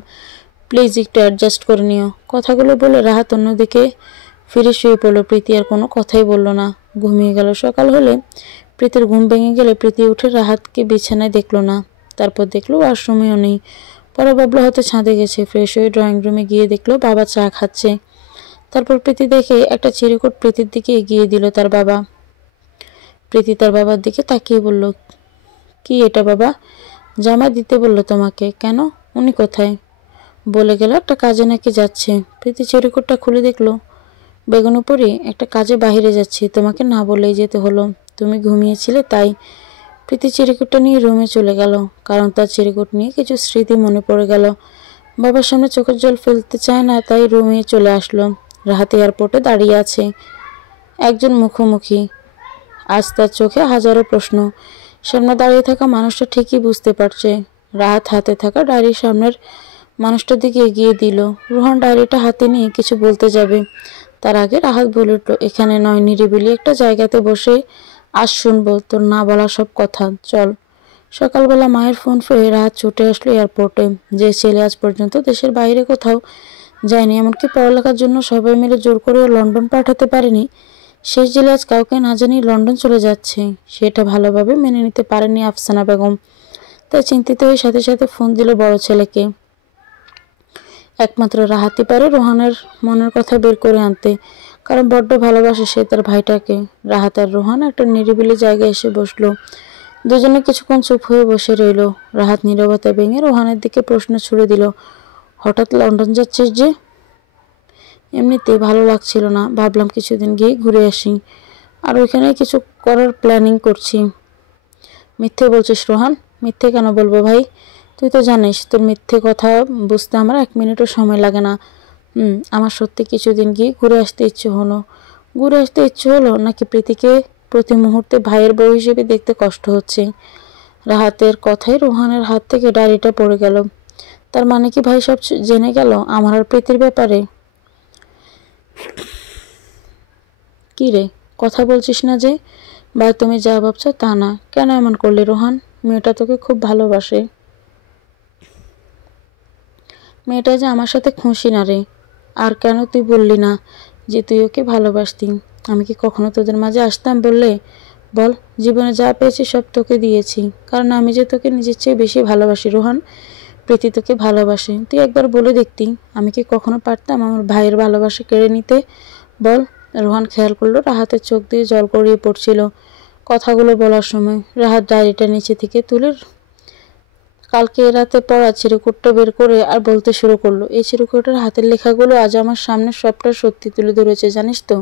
প্লিজ একটু অ্যাডজাস্ট করে নিও। কথাগুলো বলে রাহাত অন্যদিকে ফিরে শুয়ে পড়ল। প্রীতি আর কোনো কথাই বলল না, ঘুমিয়ে গেল। সকাল হলে প্রীতির ঘুম ভেঙে গেলে প্রীতি উঠে রাহাতকে বিছানায় দেখলো না। তারপর দেখলো ওয়াশরুমেও নেই। পরে ভাবলো হয়তো ছাদে গেছে। ফ্রেশ হয়ে ড্রয়িং রুমে গিয়ে দেখলো বাবা চা খাচ্ছে। তারপর প্রীতি দেখে একটা চিরকুট প্রীতির দিকে এগিয়ে দিল তার বাবা। প্রীতি তার বাবার দিকে তাকিয়ে বলল, কি এটা বাবা? জামা দিতে বলল তোমাকে? কেন? উনি কোথায়? বলে গেল একটা কাজে নাকি যাচ্ছে। প্রীতি চিরকুটটা খুলে দেখলো, বেগুন উপরে একটা কাজে বাইরে যাচ্ছি, তোমাকে না বলেই যেতে হলো, তুমি ঘুমিয়েছিলে তাই। প্রীতি চিরকুটটা নিয়ে রুমে চলে গেল, কারণ তার চিরকুট নিয়ে কিছু স্মৃতি মনে পড়ে গেল। বাবার সামনে চোখের জল ফেলতে চায় না, তাই রুমে চলে আসলো। রাহাত এয়ারপোর্টে দাঁড়িয়ে আছে একজন মুখোমুখি। আজ তার চোখে হাজারো প্রশ্ন। সামনে দাঁড়িয়ে থাকা মানুষটা ঠিকই বুঝতে পারছে। রাহাত হাতে থাকা ডায়েরির সামনের মানুষটার দিকে এগিয়ে দিল। রোহান ডায়েরিটা হাতে নিয়ে কিছু বলতে যাবে, তার আগে রাহাত বলে উঠল, এখানে নয়, নিরিবিলি একটা জায়গাতে বসে আজ শুনবো তোর না বলা সব কথা, চল। সকালবেলা মায়ের ফোন পেয়ে রাহাত ছুটে আসলো এয়ারপোর্টে। যে ছেলে আজ পর্যন্ত দেশের বাইরে কোথাও যায়নি, এমনকি পড়ালেখার জন্য সবাই মিলে জোর করেও লন্ডন পাঠাতে পারেনি, সেই ছেলে আজ কাউকে না জানিয়ে লন্ডন চলে যাচ্ছে। সেটা ভালোভাবে মেনে নিতে পারেনি আফসানা বেগম, তাই চিন্তিত হয়ে সাথে সাথে ফোন দিল বড় ছেলেকে। একমাত্র রাহাতই পারে রোহানের মনের কথা বের করে আনতে, কারণ বড্ড ভালোবাসে সে তার ভাইটাকে। রাহাত আর রোহান একটা নিরিবিলি জায়গায় এসে বসলো। দুজনে কিছুক্ষণ চুপ হয়ে বসে রইল। রাহাত নীরবতা ভেঙে রোহানের দিকে প্রশ্ন ছুড়ে দিল, হঠাৎ লন্ডন যাচ্ছিস যে? এমনিতেই ভালো লাগছিল না, ভাবলাম কিছুদিন গিয়ে ঘুরে আসি, আর ওইখানে কিছু করার প্ল্যানিং করছি। মিথ্যে বলছিস রোহান? মিথ্যে কেন বলবো ভাই? তুই তো জানিস তোর মিথ্যে কথা বুঝতে আমার 1 মিনিটও সময় লাগে না। আমার সত্যি কিছুদিন গিয়ে ঘুরে আসতে ইচ্ছে হলো। ঘুরে আসতে ইচ্ছে হলো নাকি প্রীতিকে প্রতি মুহূর্তে ভাইয়ের বউ হিসেবে দেখতে কষ্ট হচ্ছে? রাহাতের কথায় রোহানের হাত থেকে ডায়েরিটা পড়ে গেল। তার মানে কি ভাই সব জেনে গেল আমার আর প্রীতির ব্যাপারে? কি রে, কথা বলছিস না যে? ভাই তুমি যা ভাবছো তা না। কেন এমন করলে রোহান? মেয়েটা তোকে খুব ভালোবাসে। মেয়েটা যে আমার সাথে খুশি না রে। আর কেন তুই বললি না যে তুই ওকে ভালোবাসতি? আমি কি কখনো তোদের মাঝে আসতাম বললে? বল, জীবনে যা পেয়েছি সব তোকে দিয়েছি, কারণ আমি যে তোকে নিজের চেয়ে বেশি ভালোবাসি রোহান। প্রীতি তোকে ভালোবাসে, তুই একবার বলে দেখতি আমি কি কখনো পারতাম আমার ভাইয়ের ভালোবাসা কেড়ে নিতে? বল। রোহান খেয়াল করলো রাহাতের চোখ দিয়ে জল গড়িয়ে পড়ছিল কথাগুলো বলার সময়। রাহাত ডায়েরিটা নিচে থেকে তুলে কালকে রাতে পড়া চিরকুটটা বের করে আর বলতে শুরু করলো, এই চিরকুটের হাতের লেখাগুলো আজ আমার সামনে সবটা সত্যি তুলে ধরেছে, জানিস তো?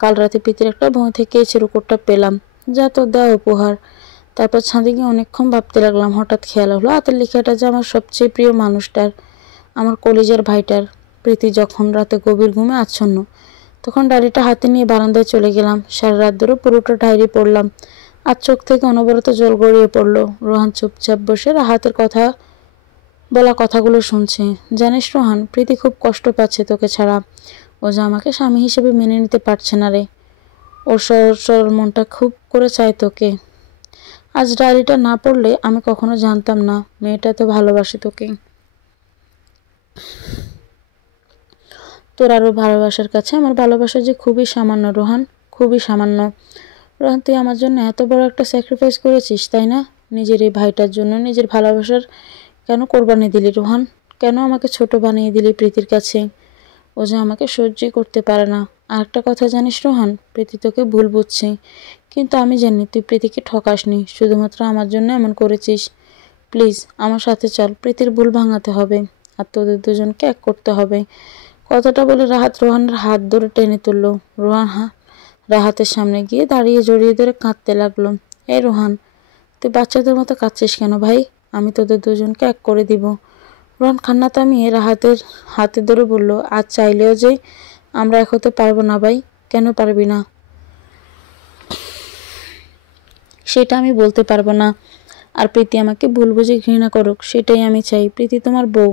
কাল রাতে প্রীতির একটা বই থেকে এই চিরকুটটা পেলাম, যা তোর দেওয়া উপহার। তারপর ছাদে গিয়ে অনেকক্ষণ ভাবতে লাগলাম। হঠাৎ খেয়াল হলো হাতের লেখাটা যে আমার সবচেয়ে প্রিয় মানুষটার, আমার কলিজার ভাইটার। প্রীতি যখন রাতে গভীর ঘুমে আচ্ছন্ন, তখন ডায়েরিটা হাতে নিয়ে বারান্দায় চলে গেলাম। সারা রাত ধরে পুরোটা ডায়েরি পড়লাম। আর চোখ থেকে অনবরত জল গড়িয়ে পড়ল। রোহান চুপচাপ বসে রাহাতের বলা কথাগুলো শুনছে। জানিস রোহান, প্রীতি খুব কষ্ট পাচ্ছে তোকে ছাড়া। ও যে আমাকে স্বামী হিসেবে মেনে নিতে পারছে না রে। ওর সরল সরল মনটা খুব করে চায় তোকে। আজ ডায়েরিটা না পড়লে আমি কখনো জানতাম না মেয়েটা তো ভালোবাসে তোকে। তোর আরো ভালোবাসার কাছে আমার ভালোবাসা যে খুবই সামান্য রোহান, খুবই সামান্য। রোহান, তুই আমার জন্য এত বড় একটা স্যাক্রিফাইস করেছিস, তাই না? নিজের এই ভাইটার জন্য নিজের ভালোবাসার কেন কোরবানি দিলি রোহান? কেন আমাকে ছোট বানিয়ে দিলি প্রীতির কাছে? ও যে আমাকে সহ্যই করতে পারে না। আর একটা কথা জানিস রোহান, প্রীতি তোকে ভুল বুঝছে, কিন্তু আমি জানি তুই প্রীতিকে ঠকাসনি, শুধুমাত্র আমার জন্য এমন করেছিস। প্লিজ আমার সাথে চল, প্রীতির ভুল ভাঙাতে হবে আর তোদের দুজনকে এক করতে হবে। কথাটা বলে রাহাত রোহানের হাত ধরে টেনে তুলল। রোহান রাহাতের সামনে গিয়ে দাঁড়িয়ে জড়িয়ে ধরে কাঁদতে লাগলো। এই রোহান, তুই বাচ্চাদের মতো কাঁদছিস কেন ভাই? আমি তোদের দুজনকে এক করে দিব। রোহান কান্না থামিয়ে রাহাতের হাতে ধরে বলল, আজ চাইলেও যে আমরা এক হতে পারবো না ভাই। কেন পারবি না সেটা আমি বলতে পারবো না। আর প্রীতি আমাকে ভুল বুঝে ঘৃণা করুক সেটাই আমি চাই। প্রীতি তোমার বউ,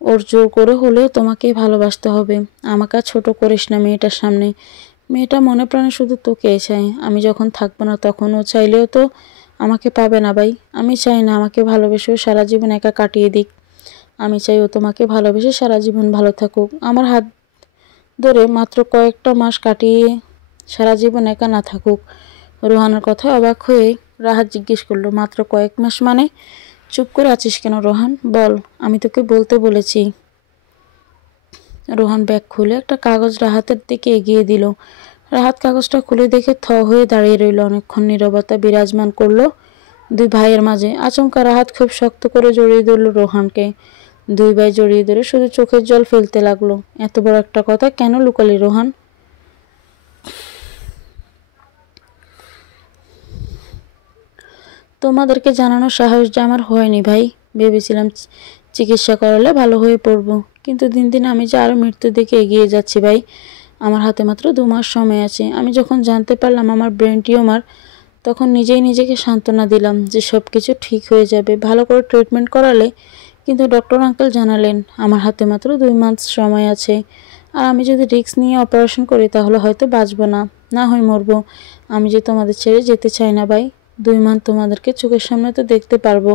ওর জোর করে হলেও তোমাকেই ভালোবাসতে হবে। আমাকে আর ছোট করিস না মেয়েটার সামনে। মেয়েটা মনে প্রাণে শুধু তোকে চায়। আমি যখন থাকবো না তখন ও চাইলেও তো আমাকে পাবে না ভাই। আমি চাই না আমাকে ভালোবেসেও সারা জীবন একা কাটিয়ে দিক। আমি চাই ও তোমাকে ভালোবেসে সারা জীবন ভালো থাকুক, আমার হাত ধরে মাত্র কয়েকটা মাস কাটিয়ে সারা জীবন একা না থাকুক। রোহানের কথায় অবাক হয়ে রাহাত জিজ্ঞেস করলো, মাত্র কয়েক মাস মানে? চুপ করে আছিস কেন রোহান, বল, আমি তোকে বলতে বলেছি। রোহান ব্যাগ খুলে একটা কাগজ রাহাতের দিকে এগিয়ে দিল। রাহাত কাগজটা খুলে দেখে থ হয়ে দাঁড়িয়ে রইল। অনেকক্ষণ নীরবতা বিরাজমান করলো দুই ভাইয়ের মাঝে। আচমকা রাহাত খুব শক্ত করে জড়িয়ে ধরল রোহানকে। দুই ভাই জড়িয়ে ধরে শুধু চোখের জল ফেলতে লাগলো। এত বড় একটা কথা কেন লুকালি রোহান? তোমাদেরকে জানানোর সাহস যে আমার হয়নি ভাই। ভেবেছিলাম চিকিৎসা করালে ভালো হয়ে পড়বো, কিন্তু দিন দিন আমি যে আরো মৃত্যুর দিকে এগিয়ে যাচ্ছি ভাই। আমার হাতে মাত্র 2 মাস সময় আছে। আমি যখন জানতে পারলাম আমার ব্রেন টিউমার, তখন নিজেই নিজেকে সান্ত্বনা দিলাম যে সব কিছু ঠিক হয়ে যাবে, ভালো করে ট্রিটমেন্ট করালে। কিন্তু ডক্টর আঙ্কেল জানালেন আমার হাতে মাত্র 2 মাস সময় আছে। আর আমি যদি রিস্ক নিয়ে অপারেশন করি তাহলে হয়তো বাঁচবো না, না হয় মরবো। আমি যে তোমাদের ছেড়ে যেতে চাই না ভাই। 2 মাস তোমাদেরকে চোখের সামনে তো দেখতে পারবো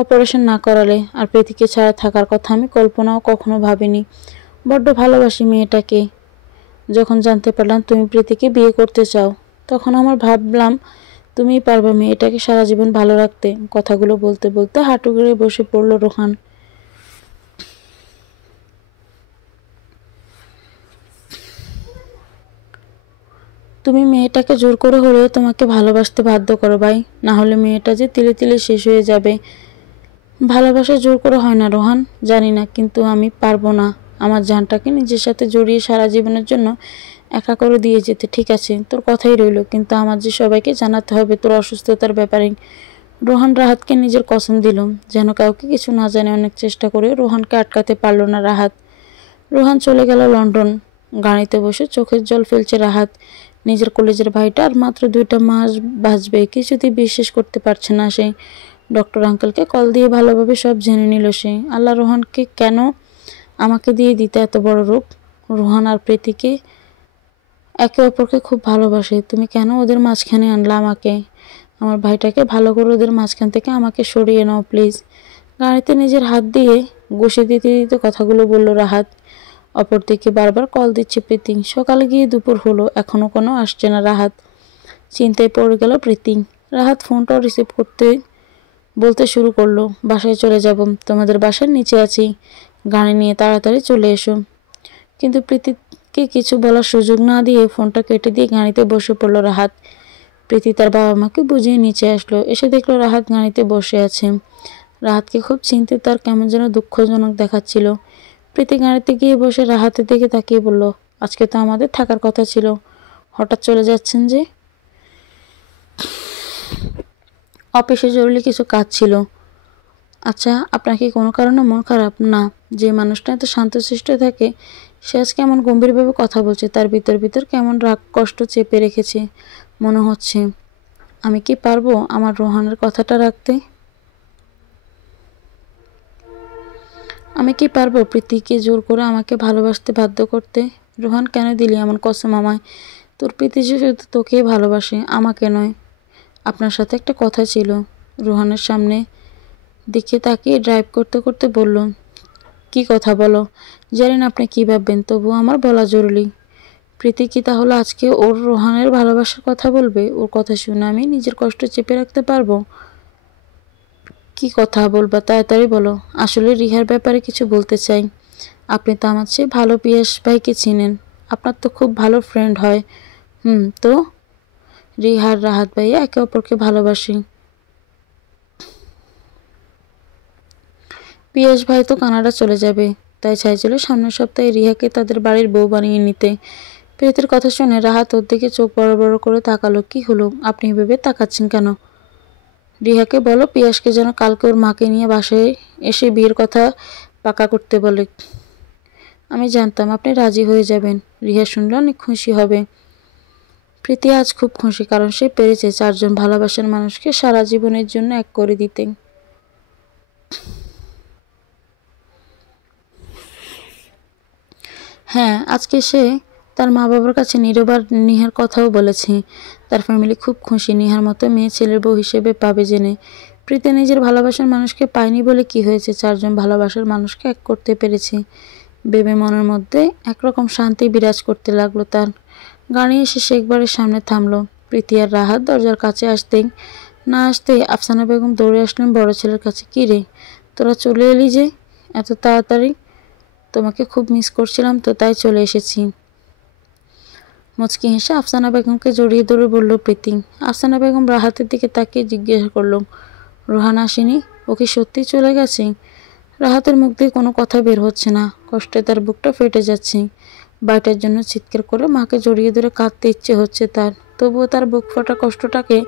অপারেশন না করালে। আর প্রীতিকে ছাড়া থাকার কথা আমি কল্পনাও কখনো ভাবিনি। বড্ড ভালোবাসি মেয়েটাকে। যখন জানতে পারলাম তুমি প্রীতিকে বিয়ে করতে চাও, তখন আমার ভাবলাম তুমিই পারবে মেয়েটাকে সারা জীবন ভালো রাখতে। কথাগুলো বলতে বলতে হাঁটু গেড়ে বসে পড়ল রোহান। তুমি মেয়েটাকে জোর করে হলেও তোমাকে ভালোবাসতে বাধ্য করো ভাই, না হলে মেয়েটা যে তিলে তিলে শেষ হয়ে যাবে। ভালোবাসা জোর করে হয় না রোহান, জানি না, কিন্তু আমি পারবো না আমার জানটাকে নিজের সাথে জড়িয়ে সারা জীবনের জন্য একা করে দিয়ে যেতে। ঠিক আছে, তোর কথাই রইল, কিন্তু আমার যে সবাইকে জানাতে হবে তোর অসুস্থতার ব্যাপারে। রোহান রাহাতকে নিজের কসম দিল যেন কাউকে কিছু না জানে। অনেক চেষ্টা করে রোহানকে আটকাতে পারল না রাহাত। রোহান চলে গেল লন্ডন। গাড়িতে বসে চোখের জল ফেলছে রাহাত। নিজের কলেজের ভাইটা আর মাত্র 2টা মাস বাঁচবে, কিছুতেই বিশ্বাস করতে পারছে না সে। ডক্টর আঙ্কেলকে কল দিয়ে ভালোভাবে সব জেনে নিল সে। আল্লাহ, রোহানকে কেন আমাকে দিয়ে দিতে এত বড় রূপ? রোহান আর প্রীতিকে একে অপরকে খুব ভালোবাসে, তুমি কেন ওদের মাঝখানে আনলা আমাকে? আমার ভাইটাকে ভালো করে ওদের মাঝখান থেকে আমাকে সরিয়ে নাও প্লিজ। গাড়িতে নিজের হাত দিয়ে ঘষে দিতে দিতে কথাগুলো বলল রাহাত। অপরদিকে বারবার কল দিচ্ছে প্রীতি। সকালে গিয়ে দুপুর হলো, এখনো কোনো আসছে না রাহাত। চিন্তায় পড়ে গেল প্রীতি। রাহাত ফোনটাও রিসিভ করতে বলতে শুরু করলো, বাসায় চলে যাব, তোমাদের বাসার নিচে আছি, গাড়ি নিয়ে তাড়াতাড়ি চলে এসো। কিন্তু প্রীতিকে কিছু বলার সুযোগ না দিয়ে ফোনটা কেটে দিয়ে গাড়িতে বসে পড়লো রাহাত। প্রীতি তার বাবা মাকে বুঝিয়ে নিচে আসলো। এসে দেখলো রাহাত গাড়িতে বসে আছে। রাহাতকে খুব চিন্তিত আর কেমন যেন দুঃখজনক দেখাচ্ছিল। প্রীতি গাড়িতে গিয়ে বসে রাহাতের দিকে তাকিয়ে বলল, আজকে তো আমাদের থাকার কথা ছিল, হঠাৎ চলে যাচ্ছেন যে? অফিসে জরুরি কিছু কাজ ছিল, আচ্ছা, আপনার কি কোনো কারণে মন খারাপ? না। যে মানুষটা এত শান্তশিষ্ট থাকে সে আজকে এমন গম্ভীরভাবে কথা বলছে, তার ভিতর কেমন রাগ কষ্ট চেপে রেখেছে মনে হচ্ছে। আমি কি পারবো আমার রোহানের কথাটা রাখতে? আমি কি পারবো প্রীতিকে জোর করে আমাকে ভালোবাসতে বাধ্য করতে? রোহান, কেন দিলি এমন কসম আমায়? তোর প্রীতি যে শুধু তোকেই ভালোবাসে, আমাকে নয়। আপনার সাথে একটা কথা ছিল। রোহানের সামনে দিকে তাকিয়ে ড্রাইভ করতে করতে বলল। কি কথা বলো? জানি না আপনি কী ভাববেন, তবুও আমার বলা জরুরি। প্রীতি কি তাহলে আজকে ওর রোহানের ভালোবাসার কথা বলবে? ওর কথা শুনে আমি নিজের কষ্ট চেপে রাখতে পারবো? কি কথা বলবা তাড়াতাড়ি বলো। আসলে রিহার ব্যাপারে কিছু বলতে চাই। আপনি তো আমার চেয়ে ভালো পিয়াস ভাইকে চিনেন। আপনার তো খুব ভালো ফ্রেন্ড হয়। তো রিহার রাহাত ভাইয়া একে অপরকে ভালোবাসি। পিয়াস ভাই তো কানাডা চলে যাবে, তাই চাইছিল সামনের সপ্তাহে রিহাকে তাদের বাড়ির বউ বানিয়ে নিতে। প্রীতির কথা শুনে রাহাত ওর দিকে চোখ বড় বড় করে তাকালো। কি হলো? আপনি এভাবে তাকাচ্ছেন কেন? রিহাকে বলো পিয়াসকে যেন কালকে ওর মাকে নিয়ে বাসায় এসে বিয়ের কথা পাকা করতে বলে। আমি জানতাম আপনি রাজি হয়ে যাবেন। রিহা শুনলে অনেক খুশি হবে। প্রীতি আজ খুব খুশি, কারণ সে পেরেছে 4 জন ভালোবাসার মানুষকে সারা জীবনের জন্য এক করে দিতে। হ্যাঁ, আজকে সে তার মা বাবার কাছে নীরব আর নিহার কথাও বলেছে। তার ফ্যামিলি খুব খুশি নিহার মতো মেয়ে ছেলের বউ হিসেবে পাবে জেনে। প্রীতি নিজের ভালোবাসার মানুষকে পায়নি বলে কি হয়েছে, 4 জন ভালোবাসার মানুষকে এক করতে পেরেছে ভেবে মনের মধ্যে একরকম শান্তি বিরাজ করতে লাগলো তার। গাড়ি এসে শেখবাড়ির সামনে থামলো। প্রীতি আর রাহাত দরজার কাছে আসতেই আফসানা বেগম দৌড়ে আসলেন বড় ছেলের কাছে। কি রে, তোরা চলে এলি যে এত তাড়াতাড়ি? তোমাকে খুব মিস করছিলাম তো, তাই চলে এসেছি। মুচকি হেসে আফসানা বেগমকে জড়িয়ে ধরে বলল প্রীতি। আফসানা বেগম রাহাতের দিকে তাকিয়ে জিজ্ঞাসা করলো, রোহান আসেনি? ও কি সত্যি চলে গেছে? রাহাতের মুখ দিয়ে কোনো কথা বের হচ্ছে না। কষ্টে তার বুকটা ফেটে যাচ্ছে। বাড়িটার জন্য চিৎকার করে মাকে জড়িয়ে ধরে কাঁদতে ইচ্ছে হচ্ছে তার। তবুও তার বুক ফাটা কষ্টটাকে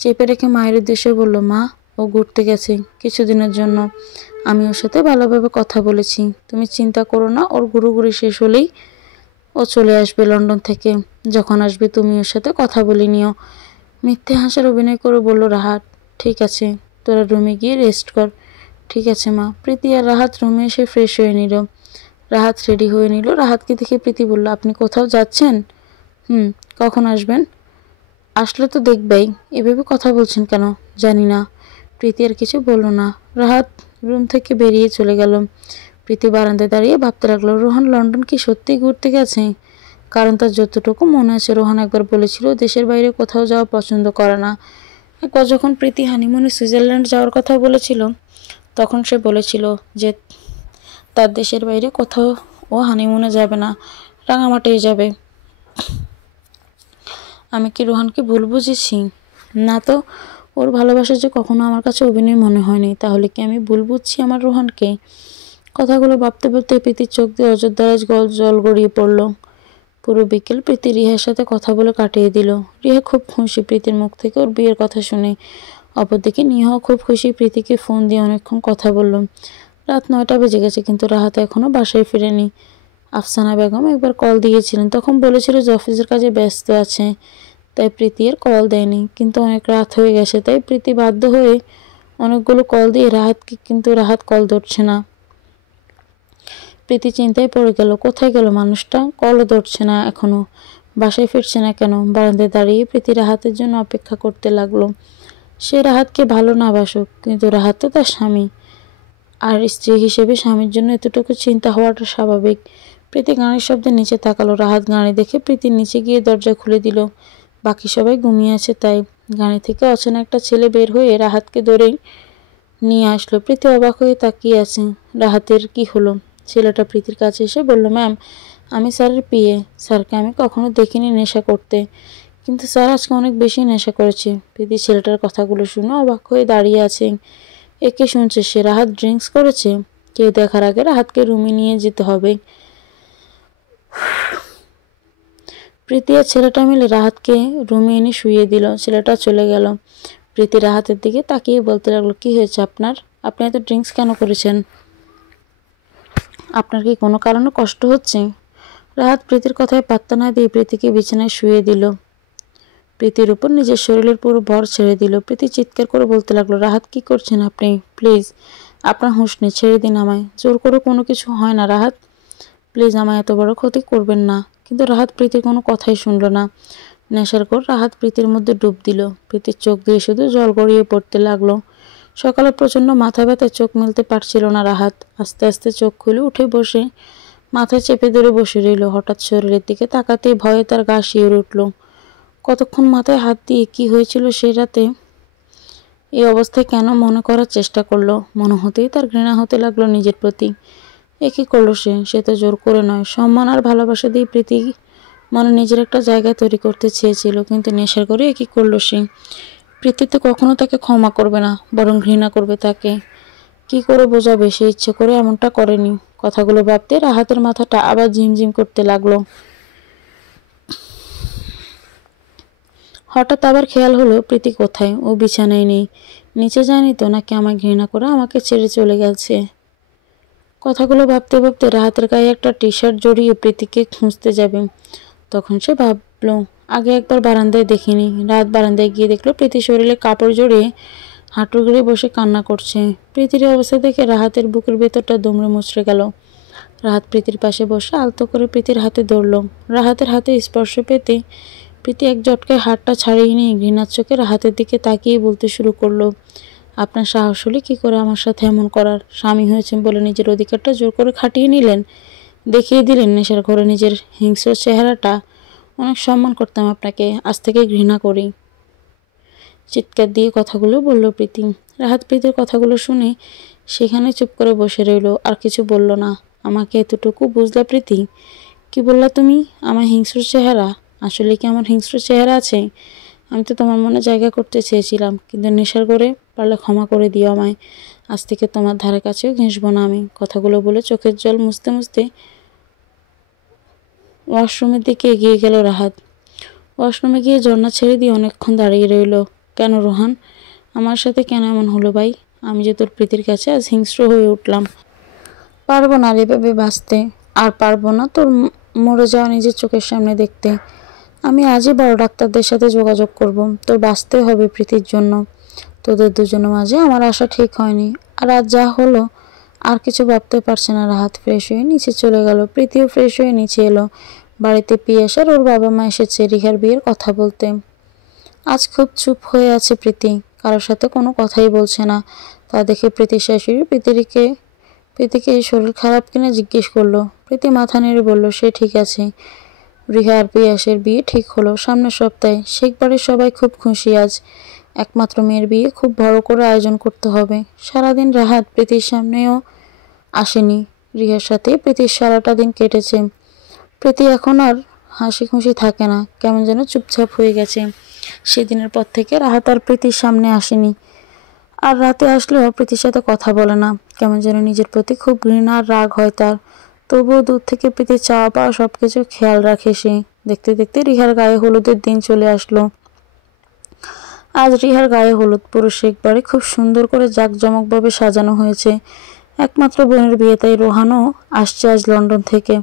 চেপে রেখে মায়ের উদ্দেশ্যে বলল, মা, ও ঘুরতে গেছে কিছুদিনের জন্য। আমি ওর সাথে ভালোভাবে কথা বলেছি। তুমি চিন্তা করো না, ওর ঘুরোঘুরি শেষ হলেই ও চলে আসবে লন্ডন থেকে। যখন আসবে তুমি ওর সাথে কথা বলে নিও। মিথ্যে হাসার অভিনয় করে বলল রাহাত। ঠিক আছে, তোরা রুমে গিয়ে রেস্ট কর। ঠিক আছে মা। প্রীতি আর রাহাত রুমে এসে ফ্রেশ হয়ে নিল। রাহাত রেডি হয়ে নিল। রাহাতকে দেখে প্রীতি বলল, আপনি কোথাও যাচ্ছেন? কখন আসবেন? আসলে তো দেখবেই। এভাবে কথা বলছেন কেন? জানি না। প্রীতি আর কিছু বলল না। রাহাত রুম থেকে বেরিয়ে চলে গেল। প্রীতি বারান্দায় দাঁড়িয়ে ভাবতে লাগলো, রোহান লন্ডন কি সত্যি ঘুরতে গেছে? কারণ তার যতটুকু মনে আছে, রোহান একবার বলেছিল দেশের বাইরে কোথাও যাওয়া পছন্দ করে না। একবার যখন প্রীতি হানিমুনে সুইজারল্যান্ড যাওয়ার কথা বলেছিল, তখন সে বলেছিল যে তার দেশের বাইরে কোথাও ও হানিমুনে যাবে না, রাঙামাটিই যাবে। আমি কি রোহানকে ভুল বুঝেছি? না তো। ওর ভালোবাসা যে কখনো আমার কাছে অভিনয় মনে হয়নি। তাহলে কি আমি ভুল বুঝছি আমার রোহানকে? কথাগুলো ভাবতে ভাবতে প্রীতির চোখ দিয়ে অযোধ্যারাজ জল গড়িয়ে পড়ল। পুরো বিকেল প্রীতি রিহার সাথে কথা বলে কাটিয়ে দিল। রিহা খুব খুশি প্রীতির মুখ থেকে ওর বিয়ের কথা শুনে। অপরদিকে নিহাও খুব খুশি, প্রীতিকে ফোন দিয়ে অনেকক্ষণ কথা বলল। রাত 9টা বেজে গেছে, কিন্তু রাহাত এখনও বাসায় ফিরেনি। আফসানা বেগম একবার কল দিয়েছিলেন, তখন বলেছিল যে অফিসের কাজে ব্যস্ত আছে, তাই প্রীতি আর কল দেয়নি। কিন্তু অনেক রাত হয়ে গেছে, তাই প্রীতি বাধ্য হয়ে অনেকগুলো কল দিয়ে রাহাতকে, কিন্তু রাহাত কল ধরছে না। প্রীতি চিন্তায় পড়ে গেল, কোথায় গেল মানুষটা? কলও ধরছে না এখনো। বাসায় ফিরছে না কেন? বারান্দায় দাঁড়িয়ে প্রীতি রাহাতের জন্য অপেক্ষা করতে লাগলো। সে রাহাতকে ভালো না বাসুক, কিন্তু রাহাত তো তার স্বামী, আর স্ত্রী হিসেবে স্বামীর জন্য এতটুকু চিন্তা হওয়াটা স্বাভাবিক। প্রীতি গাড়ির শব্দে নিচে তাকালো। রাহাত গাড়ি দেখে প্রীতির নিচে গিয়ে দরজা খুলে দিল। বাকি সবাই ঘুমিয়ে আছে তাই। গাড়ি থেকে অচেনা একটা ছেলে বের হয়ে রাহাতকে ধরেই নিয়ে আসলো। প্রীতি অবাক হয়ে তাকিয়ে আছে। রাহাতের কি হলো? ছেলেটা প্রীতির কাছে এসে বলল, ম্যাম, আমি স্যারের পিএ। স্যারকে আমি কখনো দেখিনি নেশা করতে, কিন্তু স্যার আজকে অনেক বেশি নেশা করেছে। প্রীতি ছেলেটার কথাগুলো শুনে অবাক হয়ে দাঁড়িয়ে আছে। একে শুনছে সে রাহাত ড্রিঙ্কস করেছে? কেউ দেখার আগে রাহাতকে রুমে নিয়ে যেতে হবে। প্রীতি আর ছেলেটা মিলে রাহাতকে রুমে এনে শুইয়ে দিল। ছেলেটা চলে গেল। প্রীতি রাহাতের দিকে তাকিয়ে বলতে লাগলো, কি হয়েছে আপনার? আপনি এত ড্রিঙ্কস কেন করেছেন? আপনার কি কোনো কারণে কষ্ট হচ্ছে? রাহাত প্রীতির কথায় পাত্তা না দিয়ে প্রীতিকে বিছানায় শুয়ে দিল। প্রীতির উপর নিজের শরীরের পুরো ভর ছেড়ে দিল। প্রীতি চিৎকার করে বলতে লাগলো, রাহাত কি করছেন আপনি? প্লিজ, আপনার হুঁশ নেই, ছেড়ে দিন আমায়। জোর করে কোনো কিছু হয় না রাহাত, প্লিজ আমায় এত বড় ক্ষতি করবেন না। কিন্তু রাহাত প্রীতির কোনো কথাই শুনল না। নেশার ঘোর রাহাত প্রীতির মধ্যে ডুব দিল। প্রীতির চোখ দিয়ে শুধু জল গড়িয়ে পড়তে লাগলো। সকালে প্রচণ্ড মাথা ব্যথায় চোখ মেলতে পারছিল না রাহাত। আস্তে আস্তে চোখ খুলে উঠে বসে মাথায় চেপে ধরে বসে রইল। হঠাৎ শরীরের দিকে তাকাতেই ভয়ে তার গা শিউরে উঠল। কতক্ষণ মাথায় হাত দিয়ে কি হয়েছিল সেই রাতে এই অবস্থায় কেন মনে করার চেষ্টা করলো। মনে হতেই তার ঘৃণা হতে লাগলো নিজের প্রতি। এ কি করলো সে তো জোর করে নয়, সম্মান আর ভালোবাসা দিয়ে প্রীতি মনে নিজের একটা জায়গা তৈরি করতে চেয়েছিল। কিন্তু নেশার করে এ কি করলো সে? প্রীতি তো কখনো তাকে ক্ষমা করবে না, বরং ঘৃণা করবে তাকে। কি করে বোঝাবে সে ইচ্ছে করে এমনটা করেনি? কথাগুলো ভাবতে রাহাতের মাথাটা আবার ঝিমঝিম করতে লাগলো। হঠাৎ আবার খেয়াল হলো প্রীতি কোথায়। ও বিছানায় নেই। নিচে যায়নি তো, নাকি আমায় ঘৃণা করে আমাকে ছেড়ে চলে গেছে? কথাগুলো ভাবতে ভাবতে রাহাতের গায়ে একটা টি শার্ট জড়িয়ে প্রীতিকে খুঁজতে যাবে। তখন সে ভাবলো, আগে একবার বারান্দায় দেখিনি। রাত বারান্দায় গিয়ে দেখলো প্রীতি শরীরে কাপড় জড়িয়ে হাঁটু গেড়ে বসে কান্না করছে। প্রীতির অবস্থা দেখে রাহাতের বুকের ভেতরটা দুমড়ে মুচড়ে গেল। রাহাত প্রীতির পাশে বসে আলতো করে প্রীতির হাতে ধরল। রাহাতের হাতে স্পর্শ পেতে প্রীতি এক ঝটকায় হাতটা ছাড়িয়ে নিয়ে ঘৃণার চোখে রাহাতের দিকে তাকিয়ে বলতে শুরু করলো, আপনার সাহস হলে কি করে আমার সাথে এমন করার? স্বামী হয়েছেন বলে নিজের অধিকারটা জোর করে খাটিয়ে নিলেন, দেখিয়ে দিলেন নেশার ঘরে নিজের হিংস্র চেহারাটা। অনেক সম্মান করতাম আপনাকে, আজ থেকে ঘৃণা করি। চিৎকার দিয়ে কথাগুলো বলল প্রীতি। রাহাত প্রীতির কথাগুলো শুনে সেখানে চুপ করে বসে রইল, আর কিছু বলল না। আমাকে এতটুকু বুঝলা প্রীতি? কি বললা তুমি? আমার হিংস্র চেহারা? আসলে কি আমার হিংস্র চেহারা আছে? আমি তো তোমার মনে জায়গা করতে চেয়েছিলাম, কিন্তু নেশার করে পারলে ক্ষমা করে দিও আমায়। আজ থেকে তোমার ধারে কাছেও ঘেঁষবো না আমি। কথাগুলো বলে চোখের জল মুছতে মুছতে ওয়াশরুমের দিকে এগিয়ে গেল রাহাত। ওয়াশরুমে গিয়ে ঝর্ণা ছেড়ে দিয়ে অনেকক্ষণ দাঁড়িয়ে রইল। কেন রোহান, আমার সাথে কেন এমন হলো ভাই? আমি যে তোর প্রীতির কাছে আজ হিংস্র হয়ে উঠলাম। পারবো না রে ভেবে বাঁচতে, আর পারবো না তোর মরে যাওয়া নিজের চোখের সামনে দেখতে। আমি আজই বড় ডাক্তারদের সাথে যোগাযোগ করব। তোর বাঁচতে হবে প্রীতির জন্য। তোদের দুজনের মাঝে আমার আশা ঠিক হয়নি, আর আজ যা হলো আর কিছু ভাবতে পারছে না রাহাত। ফ্রেশ হয়ে নিচে চলে গেল। প্রীতিও ফ্রেশ হয়ে নিচে এলো। বাড়িতে পিয়াস আর ওর বাবা মা এসেছে রিহার বিয়ের কথা বলতে। আজ খুব চুপ হয়ে আছে প্রীতি, কারোর সাথে কোনো কথাই বলছে না। তা দেখে প্রীতির শাশুড়ি প্রীতিকে শরীর খারাপ কিনা জিজ্ঞেস করলো। প্রীতি মাথা নেড়ে বলল সে ঠিক আছে। রিহা আর পিয়াসের বিয়ে ঠিক হলো সামনের সপ্তাহে। শেখ বাড়ির সবাই খুব খুশি। আজ একমাত্র মেয়ের বিয়ে খুব বড় করে আয়োজন করতে হবে। সারাদিন রাহাত প্রীতির সামনেও আসেনি। রিহার সাথে প্রীতির সারাটা দিন কেটেছে। প্রীতি এখন আর হাসি খুশি থাকে না, কেমন যেন চুপচাপ হয়ে গেছে। সেদিনের পর থেকে রাহাত আর প্রীতির সামনে আসেনি, আর রাতে আসলেও প্রীতির সাথে কথা বলে না। কেমন যেন নিজের প্রতি খুব ঘৃণা আর রাগ হয় তার। তবুও দূর থেকে প্রীতির চাওয়া পাওয়া সবকিছু খেয়াল রাখে সে। দেখতে দেখতে রিহার গায়ে হলুদের দিন চলে আসলো। আজ রিহার গায়ে হলুদ পুরো শেখ বাড়ি খুব সুন্দর করে জাঁকজমকভাবে সাজানো হয়েছে। একমাত্র বোনের বিয়ে, তাই রোহানও আসছে আজ লন্ডন থেকে।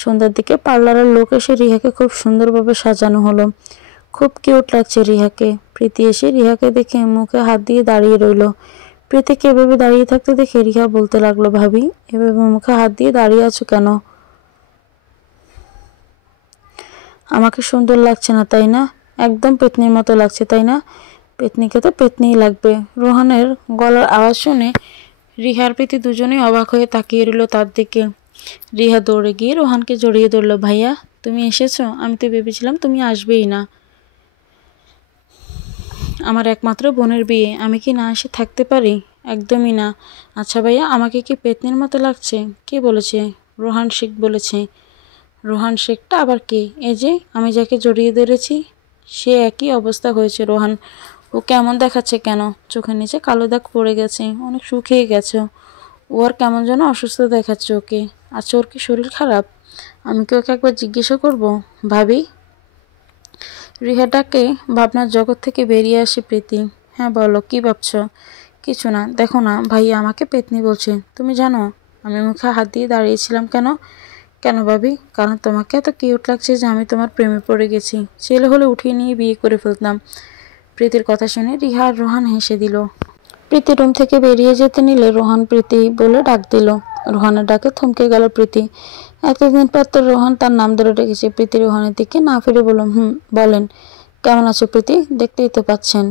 সন্ধ্যার দিকে পার্লারের লোক এসে রিহাকে খুব সুন্দরভাবে সাজানো হলো। খুব কিউট লাগছে রিহাকে। প্রীতি এসে রিহাকে দেখে মুখে হাত দিয়ে দাঁড়িয়ে রইল। প্রীতিকে এভাবে দাঁড়িয়ে থাকতে দেখে রিহা বলতে লাগলো, ভাবি এভাবে মুখে হাত দিয়ে দাঁড়িয়ে আছো কেন? আমাকে সুন্দর লাগছে না তাই না? একদম পেতনির মতো লাগছে তাই না? পেতনিকে তো পেতনিই লাগবে। রোহানের গলার আওয়াজ শুনে রিহার প্রীতি দুজনেই অবাক হয়ে তাকিয়ে রইল তার দিকে। রিহা দৌড়ে গিয়ে রোহানকে জড়িয়ে ধরল। ভাইয়া তুমি এসেছো? আমি তো ভেবেছিলাম তুমি আসবেই না। আমার একমাত্র বোনের বিয়ে, আমি কি না এসে থাকতে পারি? একদমই না। আচ্ছা ভাইয়া, আমাকে কি পেতনির মতো লাগছে? কে বলেছে? রোহান শেখ বলেছে। রোহান শেখটা আবার কে? এই যে আমি যাকে জড়িয়ে ধরেছি, সে একই অবস্থা হয়েছে রোহান। ও কেমন দেখাচ্ছে কেন? চোখের নিচে কালো দাগ পড়ে গেছে, অনেক শুকিয়ে গেছে। ও আর কেমন যেন অসুস্থ দেখাচ্ছে ওকে। আচ্ছা ওর কি শরীর খারাপ? আমি কি ওকে একবার জিজ্ঞাসা করবো? ভাবি। রিহাটাকে ভাবনার জগৎ থেকে বেরিয়ে আসে প্রীতি। হ্যাঁ বলো, কি ভাবছো? কিছু না, দেখো না ভাইয়া আমাকে পেতনি বলছে। তুমি জানো আমি মুখে হাত দিয়ে দাঁড়িয়েছিলাম কেন? কেন ভাবি? কারণ তোমাকে এত কিউট লাগছে যে আমি তোমার প্রেমে পড়ে গেছি। ছেলে হলে উঠিয়ে নিয়ে বিয়ে করে ফেলতাম। প্রীতির কথা শুনে রিহা আর রোহান হেসে দিল। প্রীতি রুম থেকে বেরিয়ে যেতে নিলে রোহান প্রীতি বলে ডাক দিল। রোহানের ডাকে থমকে গেল প্রীতি। এতদিন পর তো রোহান তার নাম ধরে ডেকেছে। প্রীতি রোহানের দিকে না ফিরে বলল, বলেন কেমন আছো প্রীতি? দেখতেই তো পাচ্ছেন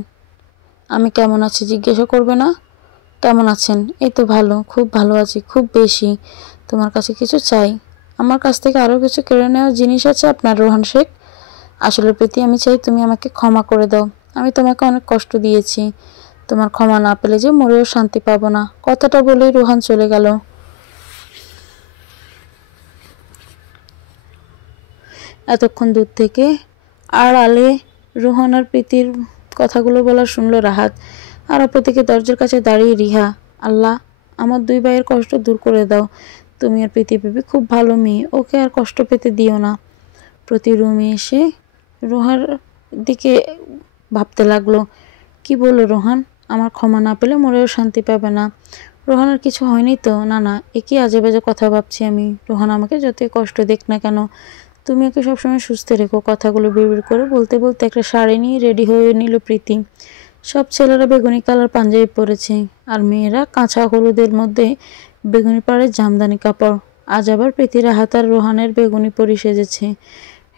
আমি কেমন আছি, জিজ্ঞাসা করবে না? কেমন আছেন? এই তো ভালো, খুব ভালো আছি, খুব বেশি। তোমার কাছে কিছু চাই? আমার কাছ থেকে আরও কিছু কেড়ে নেওয়ার জিনিস আছে আপনার রোহান শেখ? আসলে প্রীতি আমি চাই তুমি আমাকে ক্ষমা করে দাও। আমি তোমাকে অনেক কষ্ট দিয়েছি। তোমার ক্ষমা না পেলে যে মরেও শান্তি পাবো না। কথাটা বলেই রোহান চলে গেল। এতক্ষণ দূর থেকে আড়ালে রোহান আর প্রীতির কথাগুলো বলা শুনলো রাহাত। আর অপরদিকে দরজার কাছে দাঁড়িয়ে রিহা। আল্লাহ, আমার দুই ভাইয়ের কষ্ট দূর করে দাও। তুমি আর প্রীতি ভেবে খুব ভালো মেয়ে, ওকে আর কষ্ট পেতে দিও না। প্রতি রুমে এসে রোহার দিকে ভাবতে লাগলো, কি বললো রোহান? আমার ক্ষমা না পেলে মরেও শান্তি পাবে না। রোহানের কিছু হয়নি তো? না না, একই আজে বাজে কথা ভাবছি আমি। রোহান আমাকে যতই কষ্ট দেখ না কেন, তুমি ওকে সবসময় সুস্থ রেখো। কথাগুলো বিড়বিড় করে বলতে বলতে একটা শাড়ি নিয়ে রেডি হয়ে নিল প্রীতি। সব ছেলেরা বেগুনি কালার পাঞ্জাবি পরেছে আর মেয়েরা কাঁচা হলুদের মধ্যে বেগুনি পাড়ের জামদানি কাপড়। আজ আবার প্রীতির হাত আর রোহানের বেগুনি পরি সেজেছে।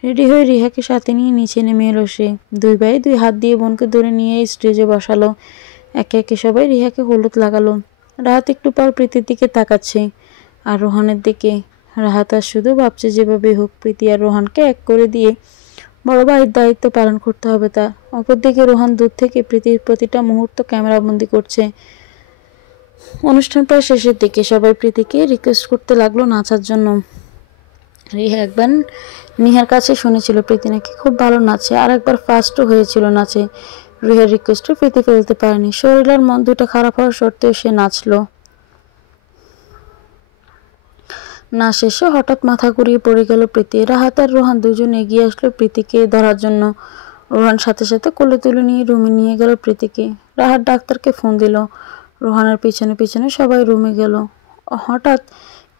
রেডি হয়ে রিহাকে সাথে নিয়ে নিচে নেমে এলো সে। দুই ভাই দুই হাত দিয়ে বোনকে ধরে নিয়ে স্টেজে বসালো। একে একে সবাই রিহাকে হলুদ লাগালো। রাহাত একটু পর প্রীতির দিকে তাকাচ্ছে আর রোহানের দিকে। রাহাত আর শুধু ভাবছে যেভাবে হোক প্রীতি আর রোহানকে এক করে দিয়ে বড় ভাইয়ের দায়িত্ব পালন করতে হবে তার। অপরদিকে রোহান দূর থেকে প্রীতির প্রতিটা মুহূর্ত ক্যামেরাবন্দি করছে। অনুষ্ঠান প্রায় শেষের দিকে। সবাই প্রীতিকে রিকোয়েস্ট করতে লাগলো নাচার জন্য। রিহা একবার নিহার কাছে শুনেছিল প্রীতি নাকি খুব ভালো নাচে, আর একবার ফার্স্টও হয়েছিল নাচে। রিহার রিকোয়েস্টে প্রীতি ফেলতে পারেনি। শরীর আর মন দুটো খারাপ হওয়ার সত্ত্বেও সে নাচলো। না শেষে হঠাৎ মাথা ঘুরিয়ে পড়ে গেল প্রীতি। রাহাত আর রোহান দুজন এগিয়ে আসলো প্রীতিকে ধরার জন্য। রোহান সাথে সাথে কোলে তুলে নিয়ে রুমে নিয়ে গেল প্রীতিকে। রাহাত ডাক্তারকে ফোন দিল। রোহানের পিছনে পিছনে সবাই রুমে গেল। হঠাৎ